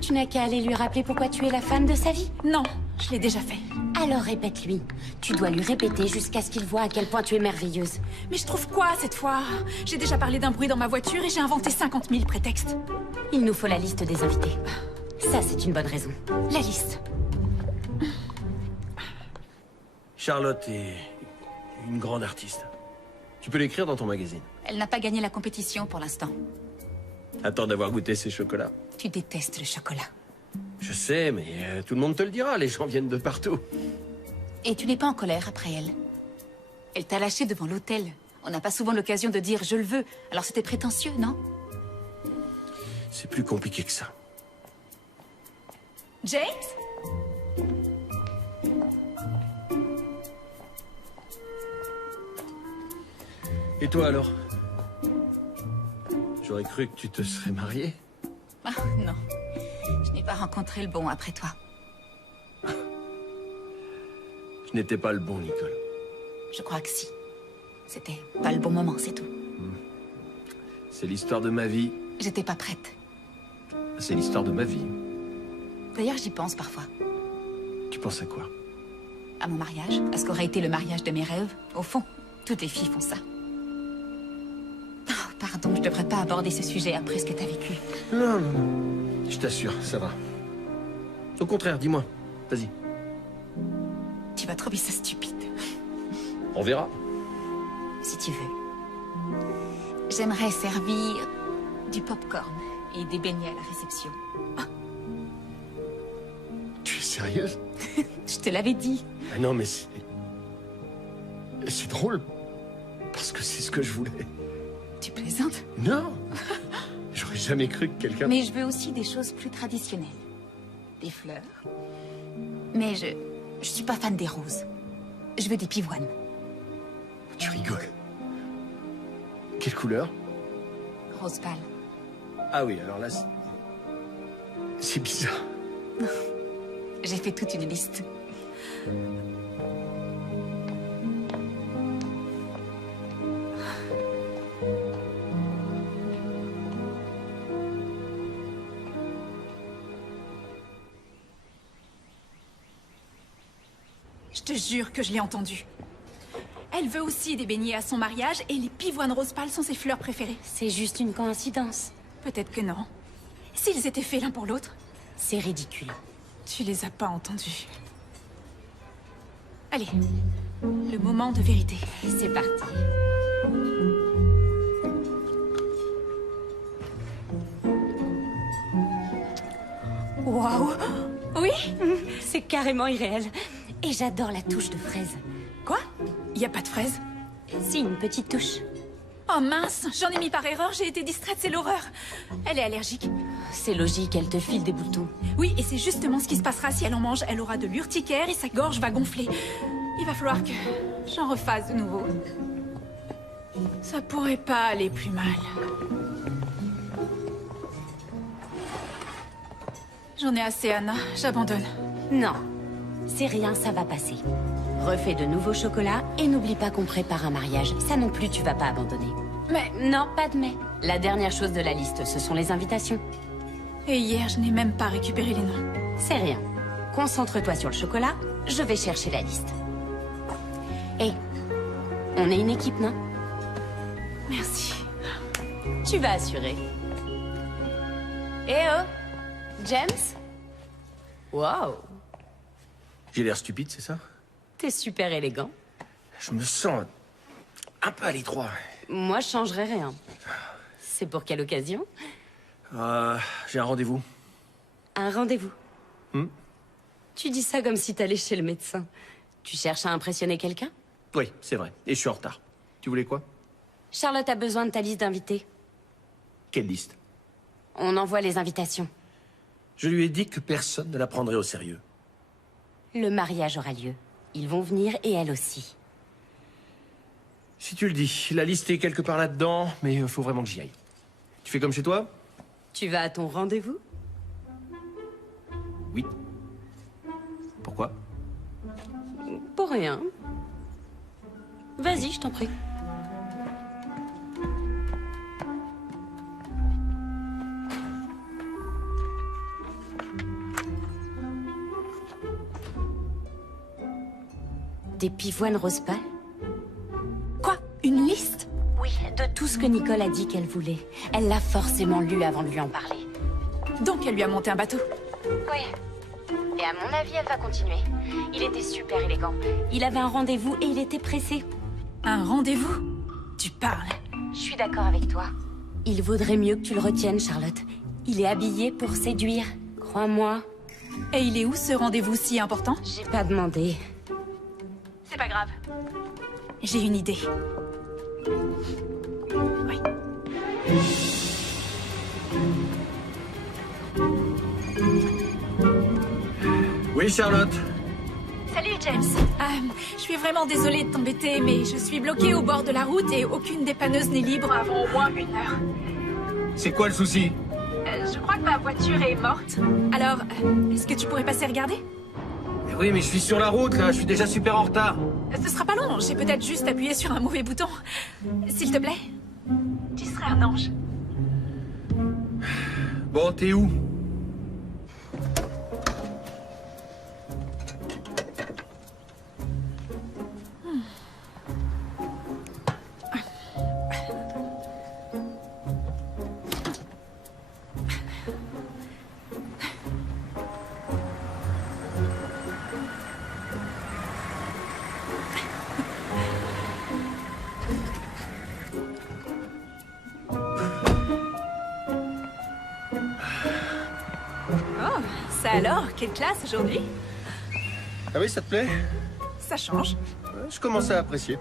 Tu n'as qu'à aller lui rappeler pourquoi tu es la femme de sa vie. Non, je l'ai déjà fait. Alors répète-lui. Tu dois lui répéter jusqu'à ce qu'il voit à quel point tu es merveilleuse. Mais je trouve quoi cette fois? J'ai déjà parlé d'un bruit dans ma voiture et j'ai inventé 50 000 prétextes. Il nous faut la liste des invités. Ça, c'est une bonne raison. La liste. Charlotte est une grande artiste. Tu peux l'écrire dans ton magazine. Elle n'a pas gagné la compétition pour l'instant. Attends d'avoir goûté ces chocolats. Tu détestes le chocolat. Je sais, mais tout le monde te le dira, les gens viennent de partout. Et tu n'es pas en colère après elle. Elle t'a lâché devant l'hôtel, On n'a pas souvent l'occasion de dire « je le veux », alors c'était prétentieux, non? C'est plus compliqué que ça. James? Et toi alors? J'aurais cru que tu te serais mariée. Ah, non. Je n'ai pas rencontré le bon après toi. Je n'étais pas le bon, Nicole. Je crois que si. C'était pas le bon moment, c'est tout. C'est l'histoire de ma vie. J'étais pas prête. C'est l'histoire de ma vie. D'ailleurs, j'y pense parfois. Tu penses à quoi? À mon mariage, à ce qu'aurait été le mariage de mes rêves. Au fond, toutes les filles font ça. Oh, pardon, je devrais pas aborder ce sujet après ce que t'as vécu. Non, non, non. Je t'assure, ça va. Au contraire, dis-moi. Vas-y. Tu vas trouver ça stupide. On verra. Si tu veux. J'aimerais servir du popcorn et des beignets à la réception. Tu es sérieuse? Je te l'avais dit. Ah non, mais c'est drôle. Parce que c'est ce que je voulais. Tu plaisantes? Non. J'aurais jamais cru que quelqu'un... Mais je veux aussi des choses plus traditionnelles. Des fleurs. Mais je suis pas fan des roses. Je veux des pivoines. Tu rigoles. Quelle couleur? Rose pâle. Ah oui, alors là, c'est bizarre. J'ai fait toute une liste. Je te jure que je l'ai entendu. Elle veut aussi des beignets à son mariage et les pivoines rose pâle sont ses fleurs préférées. C'est juste une coïncidence. Peut-être que non. S'ils étaient faits l'un pour l'autre, C'est ridicule. tu les as pas entendus. Allez, le moment de vérité. C'est parti. Waouh! Oui? C'est carrément irréel. Et j'adore la touche de fraise. Quoi? Y a pas de fraises? Si, une petite touche. Oh mince, j'en ai mis par erreur, j'ai été distraite, c'est l'horreur. Elle est allergique. C'est logique, elle te file des boutons. Oui, et c'est justement ce qui se passera si elle en mange. Elle aura de l'urticaire et sa gorge va gonfler. Il va falloir que j'en refasse de nouveau. Ça pourrait pas aller plus mal. J'en ai assez, Anna. J'abandonne. Non, c'est rien, ça va passer. Refais de nouveaux chocolats et n'oublie pas qu'on prépare un mariage. Ça non plus, tu vas pas abandonner. Mais... Non, pas de mais. La dernière chose de la liste, ce sont les invitations. Et hier, je n'ai même pas récupéré les noms. C'est rien. Concentre-toi sur le chocolat, je vais chercher la liste. Hé, on est une équipe, non? Merci. Tu vas assurer. Eh oh, James? Wow, J'ai l'air stupide, c'est ça? t'es super élégant. Je me sens un peu à l'étroit. Moi, je changerais rien. C'est pour quelle occasion? J'ai un rendez-vous. Un rendez-vous. Hmm? Tu dis ça comme si t'allais chez le médecin. Tu cherches à impressionner quelqu'un? Oui, c'est vrai. Et je suis en retard. Tu voulais quoi? Charlotte a besoin de ta liste d'invités. Quelle liste? On envoie les invitations. Je lui ai dit que personne ne la prendrait au sérieux. Le mariage aura lieu. Ils vont venir et elle aussi. Si tu le dis, la liste est quelque part là-dedans, mais il faut vraiment que j'y aille. Tu fais comme chez toi? Tu vas à ton rendez-vous? Oui. Pourquoi? Pour rien. Vas-y, je t'en prie. Des pivoines rose pâle? Quoi? Une liste? Oui, de tout ce que Nicole a dit qu'elle voulait. Elle l'a forcément lu avant de lui en parler. Donc elle lui a monté un bateau. Oui. Et à mon avis, elle va continuer. Il était super élégant. Il avait un rendez-vous et il était pressé. Un rendez-vous? Tu parles. Je suis d'accord avec toi. Il vaudrait mieux que tu le retiennes, Charlotte. Il est habillé pour séduire. Crois-moi. Et il est où ce rendez-vous si important? J'ai pas demandé. C'est pas grave. J'ai une idée. Oui. Oui, Charlotte. Salut, James. Je suis vraiment désolée de t'embêter, mais je suis bloquée au bord de la route et aucune dépanneuse n'est libre avant au moins 1 heure. C'est quoi le souci? Je crois que ma voiture est morte. Alors, est-ce que tu pourrais passer regarder? Oui, mais je suis sur la route, là. Je suis déjà super en retard. Ce sera pas long. J'ai peut-être juste appuyé sur un mauvais bouton. S'il te plaît. Tu serais un ange. Bon, t'es où? Ça alors, quelle classe aujourd'hui? Ah oui, ça te plaît? Ça change. Je commence à apprécier.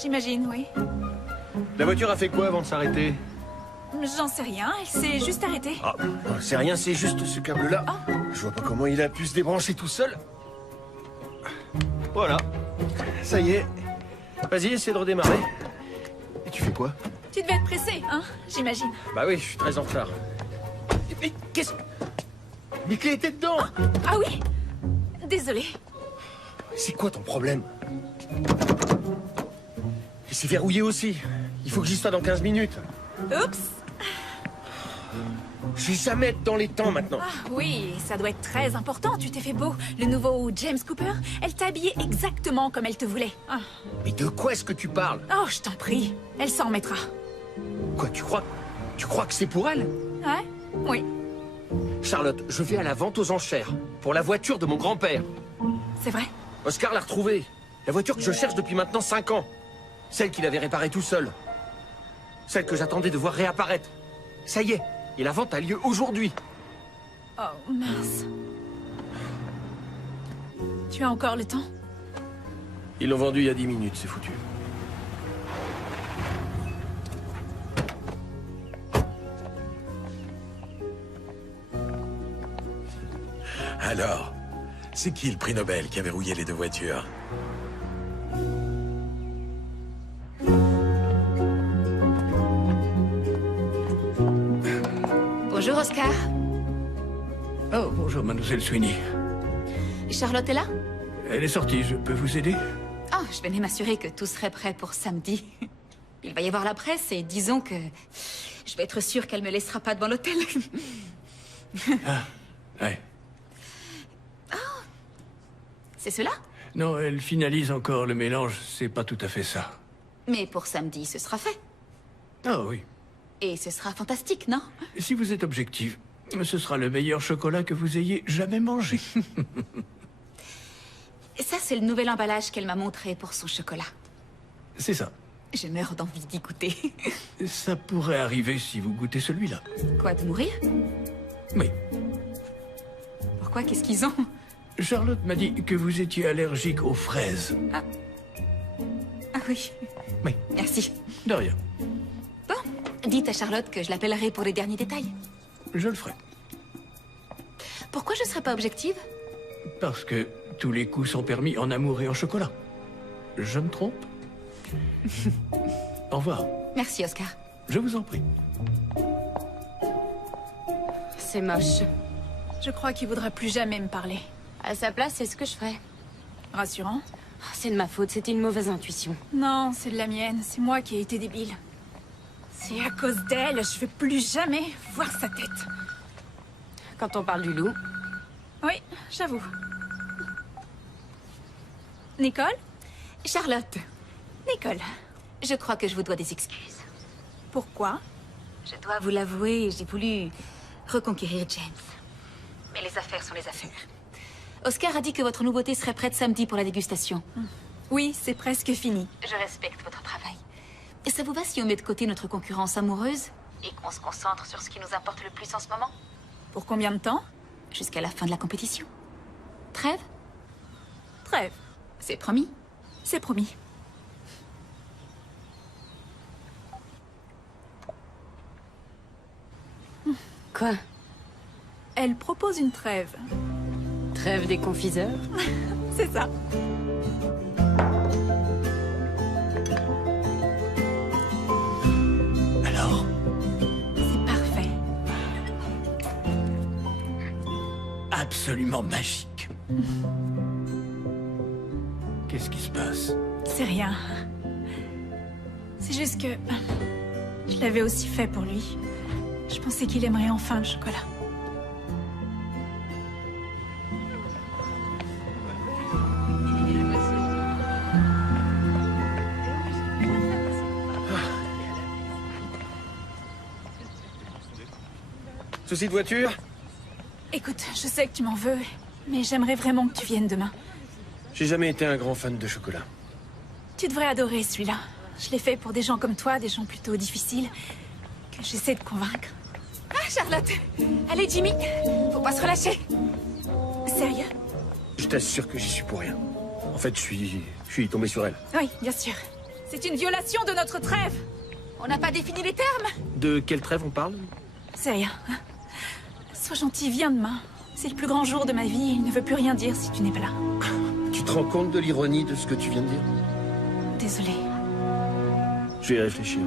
J'imagine, oui. La voiture a fait quoi avant de s'arrêter? J'en sais rien, elle s'est juste arrêtée. Ah, c'est rien, c'est juste ce câble-là. Je vois pas comment il a pu se débrancher tout seul. Voilà. Ça y est. Vas-y, essaie de redémarrer. Et tu fais quoi? Tu devais être pressé, hein, j'imagine. Bah oui, je suis très en retard. Mais qu'est-ce... Mes clés étaient dedans! Ah oui? Désolée. C'est quoi ton problème? Et c'est verrouillé aussi. Il faut que j'y sois dans 15 minutes. Oups. Je vais jamais être dans les temps maintenant. Ah oui, ça doit être très important, tu t'es fait beau. Le nouveau James Cooper, elle t'a habillé exactement comme elle te voulait. Ah. Mais de quoi est-ce que tu parles? Oh, je t'en prie, elle s'en remettra. Quoi, tu crois que c'est pour elle? Ouais? Oui. Charlotte, je vais à la vente aux enchères. Pour la voiture de mon grand-père. C'est vrai? Oscar l'a retrouvée. La voiture que je cherche depuis maintenant 5 ans. Celle qu'il avait réparée tout seul. Celle que j'attendais de voir réapparaître. Ça y est, et la vente a lieu aujourd'hui. Oh, mince. Tu as encore le temps? Ils l'ont vendue il y a 10 minutes, c'est foutu. Alors, c'est qui le prix Nobel qui a verrouillé les 2 voitures? Bonjour, Oscar. Oh, bonjour, mademoiselle Sweeney. Charlotte est là? Elle est sortie, je peux vous aider? Oh, je venais m'assurer que tout serait prêt pour samedi. Il va y avoir la presse et disons que je vais être sûre qu'elle me laissera pas devant l'hôtel. Ah, ouais. Oh, c'est cela? Non, elle finalise encore le mélange, c'est pas tout à fait ça. Mais pour samedi, ce sera fait. Ah oui. Et ce sera fantastique, non? Si vous êtes objectif, ce sera le meilleur chocolat que vous ayez jamais mangé. Ça, c'est le nouvel emballage qu'elle m'a montré pour son chocolat. C'est ça. Je meurs d'envie d'y goûter. Ça pourrait arriver si vous goûtez celui-là. Quoi, de mourir? Oui. Pourquoi? Qu'est-ce qu'ils ont? Charlotte m'a dit que vous étiez allergique aux fraises. Ah oui. Oui. Merci. De rien. Bon, dites à Charlotte que je l'appellerai pour les derniers détails. Je le ferai. Pourquoi je serais pas objective? Parce que tous les coups sont permis en amour et en chocolat. Je me trompe? Au revoir. Merci, Oscar. Je vous en prie. C'est moche. Je crois qu'il voudra plus jamais me parler. À sa place, c'est ce que je ferais. Rassurant? C'est de ma faute, c'était une mauvaise intuition. Non, c'est de la mienne. C'est moi qui ai été débile. C'est à cause d'elle, je veux plus jamais voir sa tête. Quand on parle du loup. Oui, j'avoue. Nicole? Charlotte, Nicole. je crois que je vous dois des excuses. Pourquoi? Je dois vous l'avouer, j'ai voulu reconquérir James. Mais les affaires sont les affaires. Oscar a dit que votre nouveauté serait prête samedi pour la dégustation. Oui, c'est presque fini. Je respecte votre travail. Et ça vous va si on met de côté notre concurrence amoureuse et qu'on se concentre sur ce qui nous importe le plus en ce moment? Pour combien de temps? Jusqu'à la fin de la compétition. Trêve? Trêve. C'est promis. C'est promis. Quoi? Elle propose une trêve. Trêve des confiseurs? C'est ça. Alors? C'est parfait. Absolument magique. Qu'est-ce qui se passe? C'est rien. C'est juste que... je l'avais aussi fait pour lui. Je pensais qu'il aimerait enfin le chocolat. Souci de voiture? Écoute, je sais que tu m'en veux, mais j'aimerais vraiment que tu viennes demain. J'ai jamais été un grand fan de chocolat. Tu devrais adorer celui-là. Je l'ai fait pour des gens comme toi, des gens plutôt difficiles, que j'essaie de convaincre. Ah, Charlotte! Allez, Jimmy! Faut pas se relâcher! Sérieux? Je t'assure que j'y suis pour rien. En fait, je suis tombé sur elle. Oui, bien sûr. C'est une violation de notre trêve! On n'a pas défini les termes! De quelle trêve on parle? C'est rien. Sois gentil, viens demain. C'est le plus grand jour de ma vie et il ne veut plus rien dire si tu n'es pas là. Tu te rends compte de l'ironie de ce que tu viens de dire? Désolée. Je vais y réfléchir.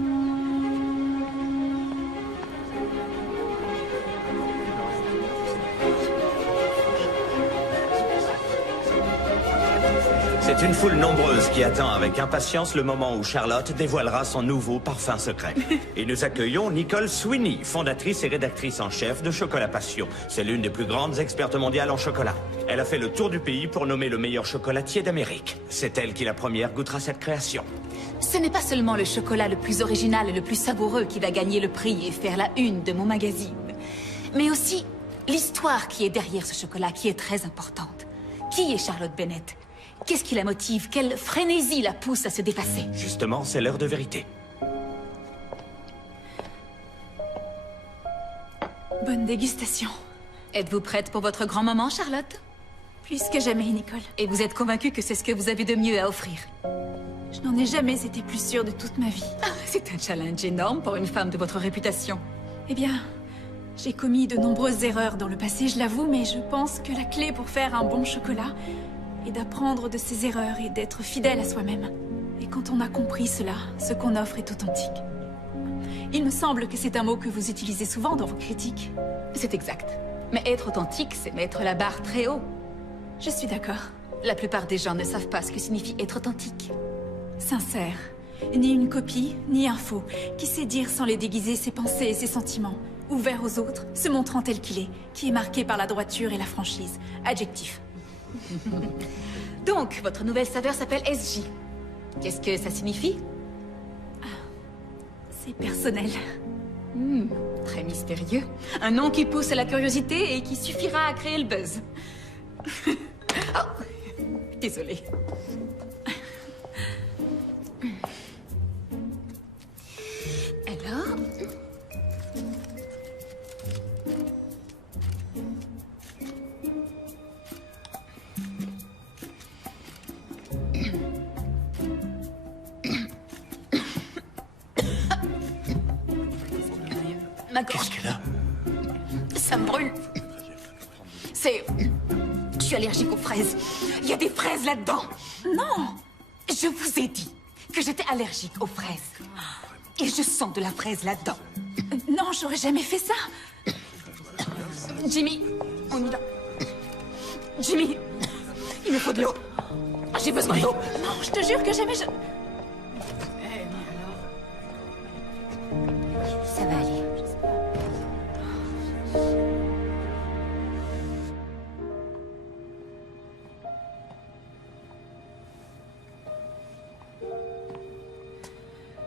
C'est une foule nombreuse qui attend avec impatience le moment où Charlotte dévoilera son nouveau parfum secret. Et nous accueillons Nicole Sweeney, fondatrice et rédactrice en chef de Chocolat Passion. C'est l'une des plus grandes expertes mondiales en chocolat. Elle a fait le tour du pays pour nommer le meilleur chocolatier d'Amérique. C'est elle qui la première goûtera cette création. Ce n'est pas seulement le chocolat le plus original et le plus savoureux qui va gagner le prix et faire la une de mon magazine, mais aussi l'histoire qui est derrière ce chocolat qui est très importante. Qui est Charlotte Bennett? Qu'est-ce qui la motive? Quelle frénésie la pousse à se dépasser? Justement, c'est l'heure de vérité. Bonne dégustation. Êtes-vous prête pour votre grand moment, Charlotte? Plus que jamais, Nicole. Et vous êtes convaincue que c'est ce que vous avez de mieux à offrir? Je n'en ai jamais été plus sûre de toute ma vie. C'est un challenge énorme pour une femme de votre réputation. Eh bien, j'ai commis de nombreuses erreurs dans le passé, je l'avoue, mais je pense que la clé pour faire un bon chocolat est d'apprendre de ses erreurs et d'être fidèle à soi-même. Et quand on a compris cela, ce qu'on offre est authentique. Il me semble que c'est un mot que vous utilisez souvent dans vos critiques. C'est exact. Mais être authentique, c'est mettre la barre très haut. Je suis d'accord. La plupart des gens ne savent pas ce que signifie être authentique. Sincère. Ni une copie, ni un faux. Qui sait dire sans les déguiser ses pensées et ses sentiments. Ouvert aux autres, se montrant tel qu'il est. Qui est marqué par la droiture et la franchise. Adjectif. Donc, votre nouvelle saveur s'appelle SJ. Qu'est-ce que ça signifie? C'est personnel. Très mystérieux. Un nom qui pousse à la curiosité et qui suffira à créer le buzz. Oh, désolée. Alors... Ma gorge. Qu'est-ce qu'elle a? Ça me brûle. C'est... Je suis allergique aux fraises. Il y a des fraises là-dedans. Non. Je vous ai dit que j'étais allergique aux fraises. Et je sens de la fraise là-dedans. Non, j'aurais jamais fait ça. Jimmy, on y va. Jimmy, il me faut de l'eau. J'ai besoin d'eau. Non, je te jure que jamais je... Ça va aller.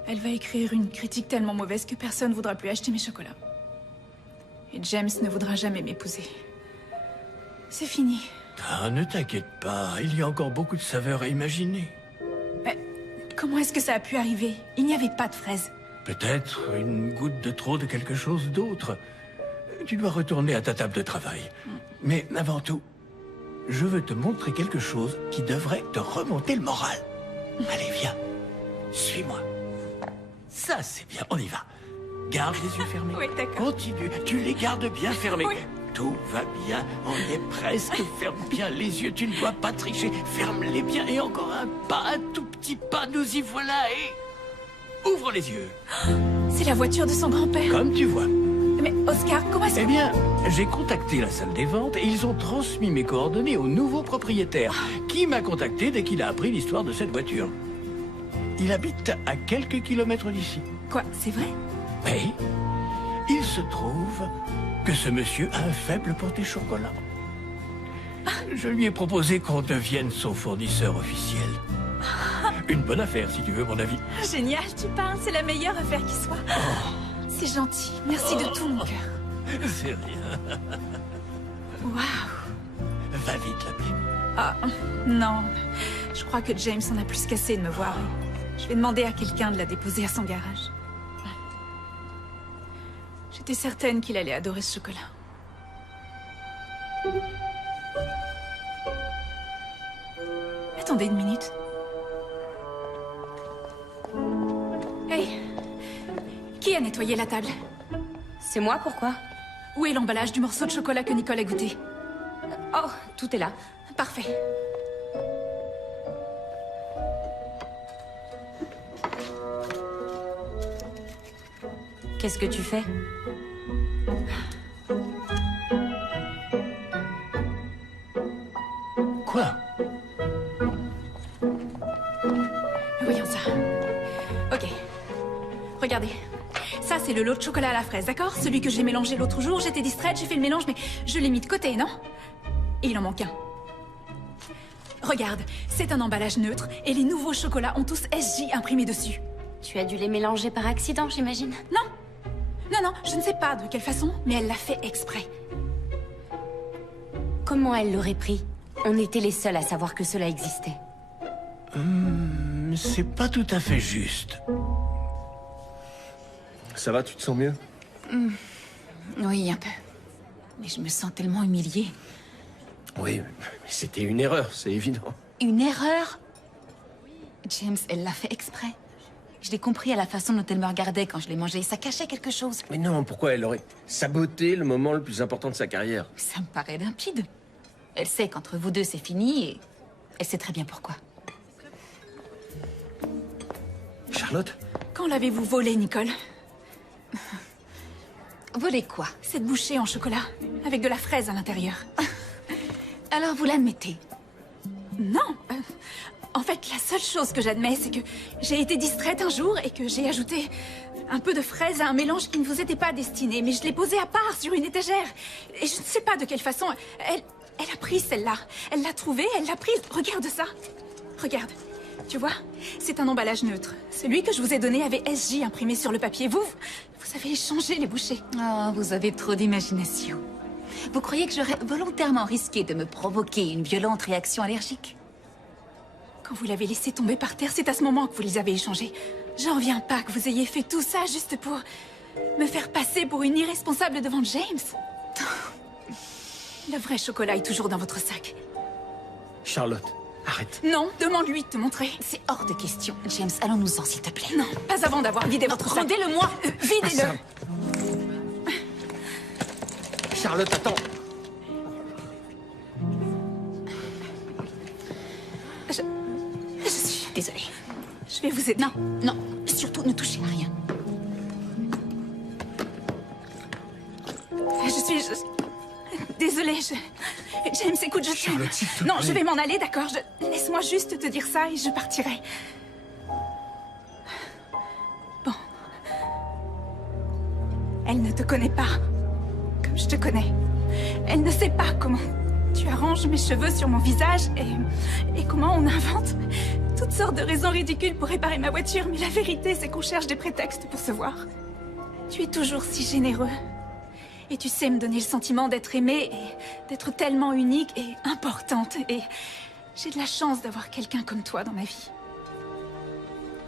Elle va écrire une critique tellement mauvaise que personne ne voudra plus acheter mes chocolats. Et James ne voudra jamais m'épouser. C'est fini. Ah, ne t'inquiète pas, il y a encore beaucoup de saveurs à imaginer. Mais comment est-ce que ça a pu arriver? Il n'y avait pas de fraises. Peut-être une goutte de trop de quelque chose d'autre. Tu dois retourner à ta table de travail. Mais avant tout, je veux te montrer quelque chose qui devrait te remonter le moral. Allez, viens. Suis-moi. Ça, c'est bien. On y va. Garde les yeux fermés. Oui, d'accord. Continue, tu les gardes bien fermés. Oui. Tout va bien, on est presque. Ferme bien les yeux, tu ne dois pas tricher. Ferme-les bien et encore un pas, un tout petit pas, nous y voilà et... Ouvre les yeux. C'est la voiture de son grand-père. Comme tu vois. Mais Oscar, comment est-ce que... Eh bien, j'ai contacté la salle des ventes et ils ont transmis mes coordonnées au nouveau propriétaire, qui m'a contacté dès qu'il a appris l'histoire de cette voiture. Il habite à quelques kilomètres d'ici. Quoi, c'est vrai? Oui. Il se trouve que ce monsieur a un faible pour tes chocolats. Je lui ai proposé qu'on devienne son fournisseur officiel. Une bonne affaire, si tu veux mon avis. Génial, tu parles, c'est la meilleure affaire qui soit. C'est gentil, merci de tout mon cœur. C'est rien. Waouh. Va vite l'appeler. Ah, non. Je crois que James en a plus qu'assez de me voir. Je vais demander à quelqu'un de la déposer à son garage. J'étais certaine qu'il allait adorer ce chocolat. Attendez une minute. Hey, qui a nettoyé la table? C'est moi, pourquoi? Où est l'emballage du morceau de chocolat que Nicole a goûté? Oh, tout est là. Parfait. Qu'est-ce que tu fais? Quoi? Voyons ça. Ok. Regardez. Ça, c'est le lot de chocolat à la fraise, d'accord? Celui que j'ai mélangé l'autre jour, j'étais distraite, j'ai fait le mélange, mais je l'ai mis de côté, non? Et il en manque un. Regarde, c'est un emballage neutre, et les nouveaux chocolats ont tous SJ imprimé dessus. Tu as dû les mélanger par accident, j'imagine? Non. Non, je ne sais pas de quelle façon, mais elle l'a fait exprès. Comment elle l'aurait pris? On était les seuls à savoir que cela existait. C'est pas tout à fait juste. Ça va, tu te sens mieux? Oui, un peu. Mais je me sens tellement humiliée. Oui, mais c'était une erreur, c'est évident. Une erreur? James, elle l'a fait exprès. Je l'ai compris à la façon dont elle me regardait quand je l'ai mangé. Ça cachait quelque chose. Mais non, pourquoi elle aurait saboté le moment le plus important de sa carrière? Ça me paraît limpide. Elle sait qu'entre vous deux, c'est fini et elle sait très bien pourquoi. Charlotte? Quand l'avez-vous volé, Nicole? Volé quoi? Cette bouchée en chocolat, avec de la fraise à l'intérieur. Alors vous l'admettez? Non. En fait, la seule chose que j'admets, c'est que j'ai été distraite un jour et que j'ai ajouté un peu de fraise à un mélange qui ne vous était pas destiné. Mais je l'ai posé à part sur une étagère. Et je ne sais pas de quelle façon. Elle a pris celle-là. Elle l'a trouvée, elle l'a prise. Regarde ça. Regarde. Tu vois, c'est un emballage neutre. Celui que je vous ai donné avait SJ imprimé sur le papier. Vous avez échangé les bouchées. Oh, vous avez trop d'imagination. Vous croyez que j'aurais volontairement risqué de me provoquer une violente réaction allergique? Quand vous l'avez laissé tomber par terre, c'est à ce moment que vous les avez échangés. J'en reviens pas que vous ayez fait tout ça juste pour me faire passer pour une irresponsable devant James. Le vrai chocolat est toujours dans votre sac. Charlotte, arrête. Non, demande-lui de te montrer. C'est hors de question. James, allons-nous-en, s'il te plaît. Non, pas avant d'avoir vidé votre sac. Rendez-le-moi. Videz-le. Charlotte, attends. Je suis désolée. Je vais vous aider. Non, surtout ne touchez à rien. Désolée, James, écoute, je t'aime. Charlotte, s'il te Non, plaît. je vais m'en aller, d'accord? Laisse-moi juste te dire ça et je partirai. Bon. Elle ne te connaît pas comme je te connais. Elle ne sait pas comment tu arranges mes cheveux sur mon visage et comment on invente toutes sortes de raisons ridicules pour réparer ma voiture. Mais la vérité, c'est qu'on cherche des prétextes pour se voir. Tu es toujours si généreux. Et tu sais me donner le sentiment d'être aimée et d'être tellement unique et importante. Et j'ai de la chance d'avoir quelqu'un comme toi dans ma vie.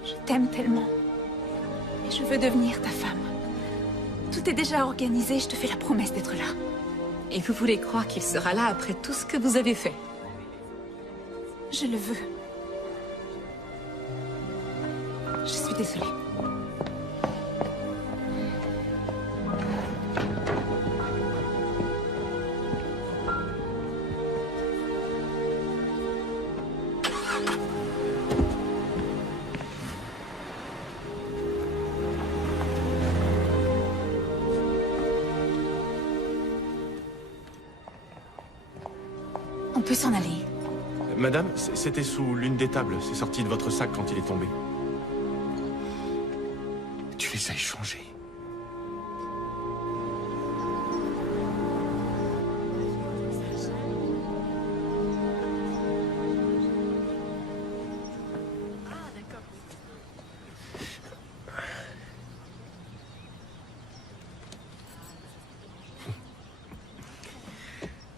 Je t'aime tellement. Et je veux devenir ta femme. Tout est déjà organisé, je te fais la promesse d'être là. Et vous voulez croire qu'il sera là après tout ce que vous avez fait? Je le veux. Je suis désolée. s'en aller? Madame, c'était sous l'une des tables. C'est sorti de votre sac quand il est tombé. Tu les as échangés.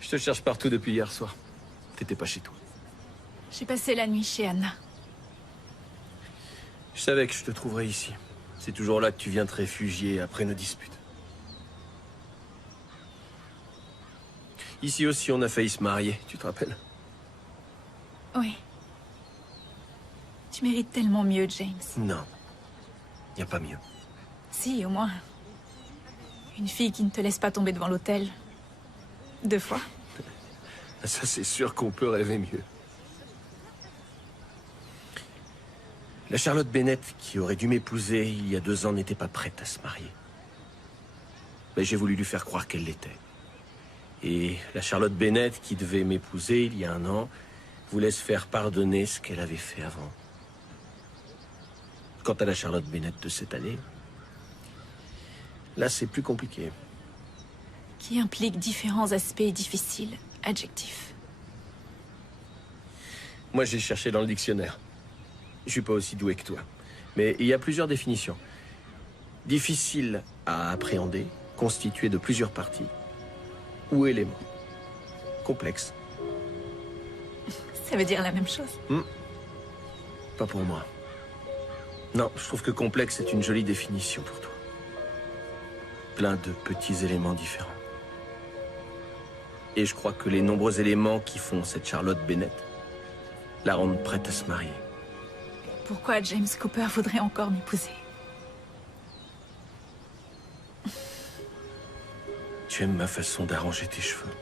Je te cherche partout depuis hier soir. T'étais pas chez toi. J'ai passé la nuit chez Anna. Je savais que je te trouverais ici. C'est toujours là que tu viens te réfugier après nos disputes. Ici aussi, on a failli se marier, tu te rappelles? Oui. Tu mérites tellement mieux, James. Non. Y a pas mieux. Si, au moins. Une fille qui ne te laisse pas tomber devant l'hôtel. 2 fois. Ça, c'est sûr qu'on peut rêver mieux. La Charlotte Bennett, qui aurait dû m'épouser il y a 2 ans, n'était pas prête à se marier. Mais j'ai voulu lui faire croire qu'elle l'était. Et la Charlotte Bennett, qui devait m'épouser il y a 1 an, voulait se faire pardonner ce qu'elle avait fait avant. Quant à la Charlotte Bennett de cette année, là, c'est plus compliqué. Qui implique différents aspects difficiles, adjectifs. Moi, j'ai cherché dans le dictionnaire. Je suis pas aussi doué que toi. Mais il y a plusieurs définitions. Difficile à appréhender, constitué de plusieurs parties. Ou éléments. Complexe. Ça veut dire la même chose. Pas pour moi. Non, je trouve que complexe est une jolie définition pour toi. Plein de petits éléments différents. Et je crois que les nombreux éléments qui font cette Charlotte Bennett la rendent prête à se marier. Pourquoi James Cooper voudrait encore m'épouser? Tu aimes ma façon d'arranger tes cheveux.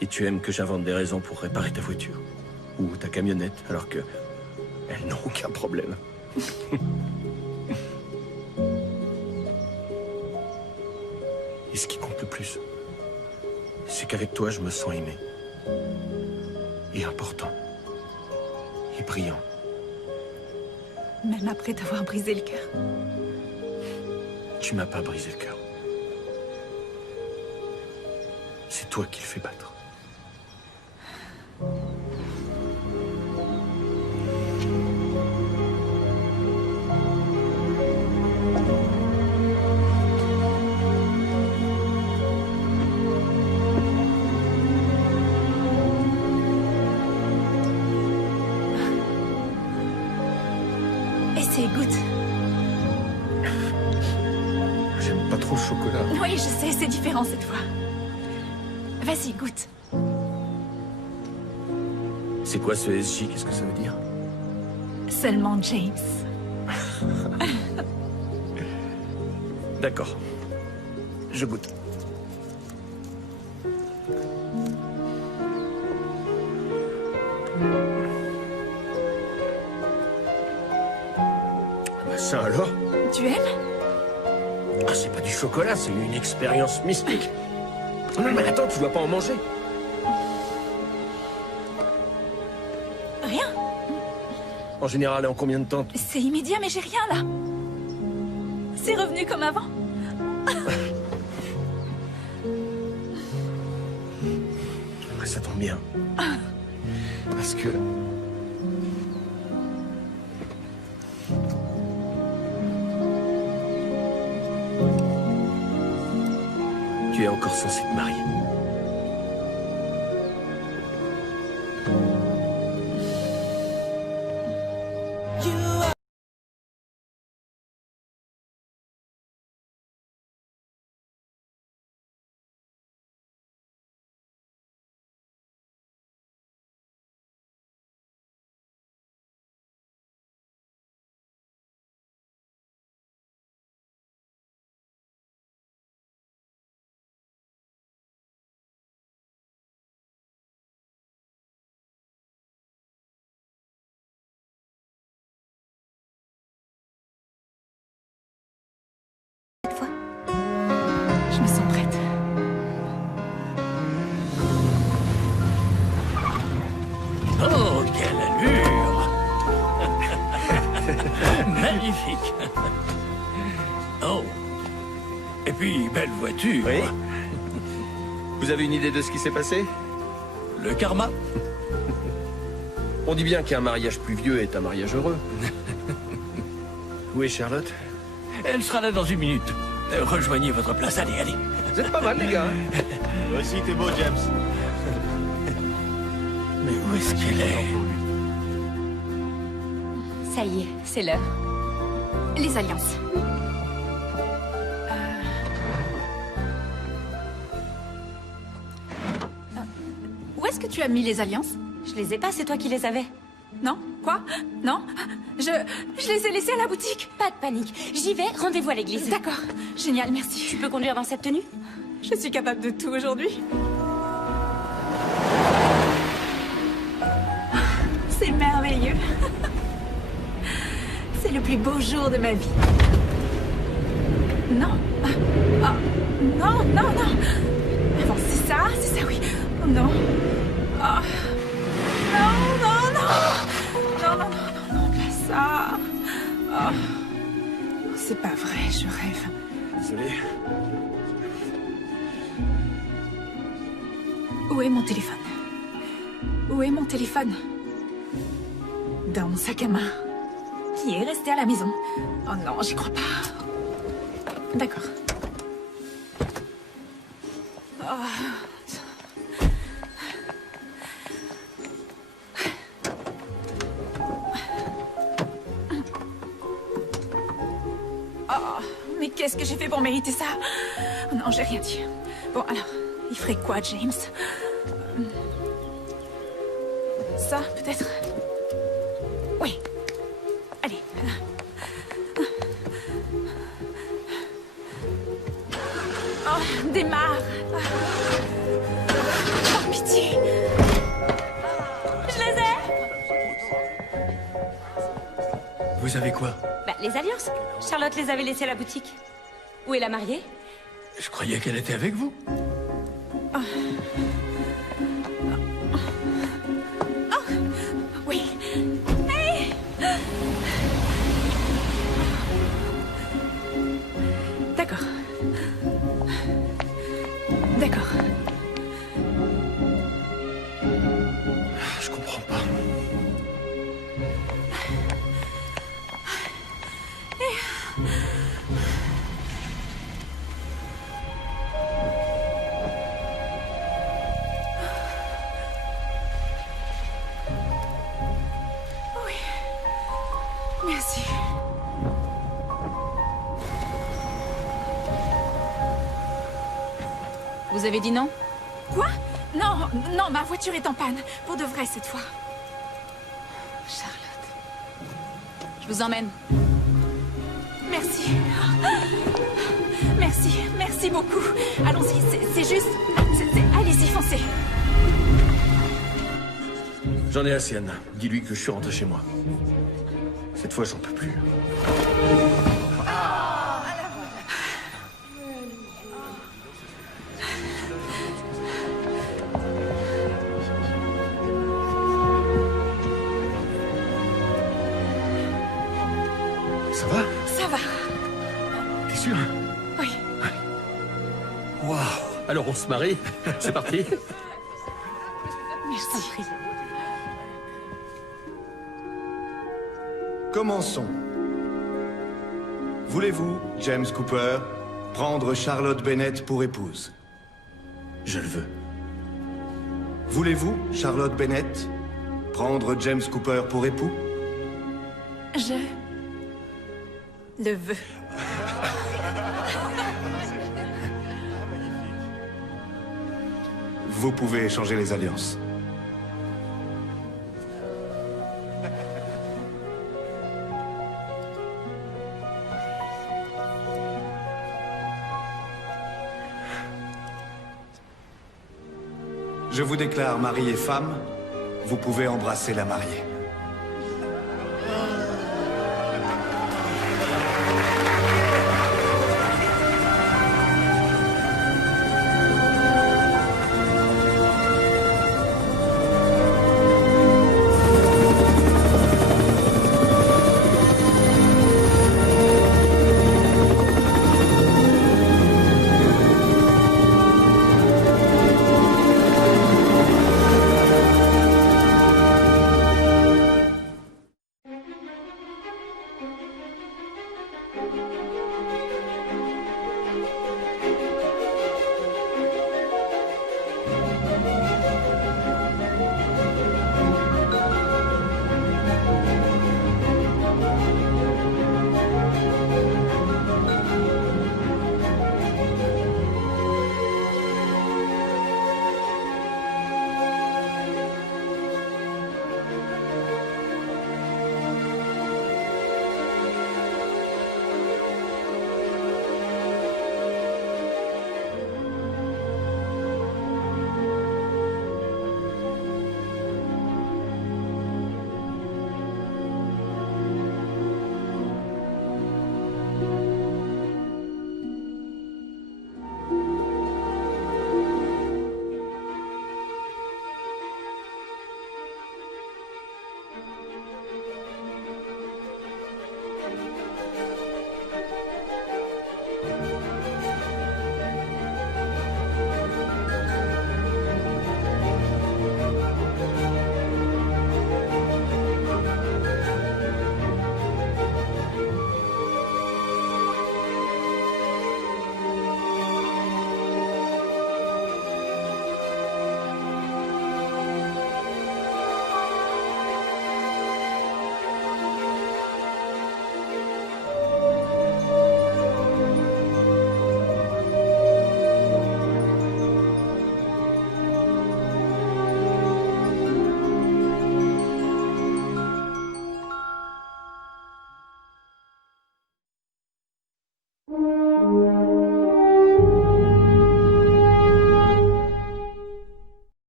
Et tu aimes que j'invente des raisons pour réparer ta voiture. Ou ta camionnette, alors que elles n'ont aucun problème. Et ce qui compte le plus, c'est qu'avec toi, je me sens aimé. Et important. Et brillant. Même après t'avoir brisé le cœur. Tu m'as pas brisé le cœur. C'est toi qui le fais battre. Essaye, goûte. J'aime pas trop le chocolat. Oui, je sais, c'est différent cette fois. Vas-y, goûte. C'est quoi ce SJ? Qu'est-ce que ça veut dire? Seulement James. D'accord. Je goûte. Bah ça alors? Tu aimes? Ah, c'est pas du chocolat, c'est une expérience mystique. Non, mais attends, tu dois pas en manger. Rien. En général, en combien de temps? C'est immédiat, mais j'ai rien là. C'est revenu comme avant. Ça tombe bien. Parce que... tu es encore censé te marier. Oh, quelle allure! Magnifique! Oh! Et puis, belle voiture! Oui. Vous avez une idée de ce qui s'est passé? Le karma? On dit bien qu'un mariage pluvieux est un mariage heureux. Où est Charlotte? Elle sera là dans une minute. Rejoignez votre place, allez, allez. Vous êtes pas mal, les gars. Toi aussi, t'es beau, James. Mais où est-ce qu'elle est? Ça y est, c'est l'heure. Les alliances. Où est-ce que tu as mis les alliances? Je les ai pas, c'est toi qui les avais. Non? Quoi? Non? Je les ai laissées à la boutique. Pas de panique. J'y vais, rendez-vous à l'église. D'accord. Génial, merci. Tu peux conduire dans cette tenue? Je suis capable de tout aujourd'hui. C'est merveilleux. C'est le plus beau jour de ma vie. Non. Ah, non, non, non. Bon, c'est ça, oui. Oh, non. Oh. Non, non, non. Non, non, non, non, non, pas ça. Oh. C'est pas vrai, je rêve. Désolé. Où est mon téléphone? Où est mon téléphone? Dans mon sac à main. Qui est resté à la maison. Oh non, j'y crois pas. D'accord. Oh. Oh, mais qu'est-ce que j'ai fait pour mériter ça? Oh non, j'ai rien dit. Bon, alors, il ferait quoi, James? Ça, peut-être? Oui. Allez. Oh, démarre. Par pitié. Je les ai. Vous avez quoi? Bah, les alliances. Charlotte les avait laissées à la boutique. Où est la mariée? Je croyais qu'elle était avec vous. Oui. Hey. D'accord. D'accord. Je comprends pas. Oui. Merci. Vous avez dit non? Quoi? Non, non, ma voiture est en panne. Pour de vrai cette fois. Charlotte. Je vous emmène. Merci. Merci, merci beaucoup. Allons-y, c'est juste... Allez-y, foncez. J'en ai assez, Anna. Dis-lui que je suis rentré chez moi. Cette fois, j'en peux plus. Ça va? Ça va. T'es sûr? Oui. Waouh! Alors on se marie? C'est parti? Merci. Commençons. Voulez-vous, James Cooper, prendre Charlotte Bennett pour épouse? Je le veux. Voulez-vous, Charlotte Bennett, prendre James Cooper pour époux? Je... le veux. Vous pouvez échanger les alliances. Je vous déclare mari et femme. Vous pouvez embrasser la mariée.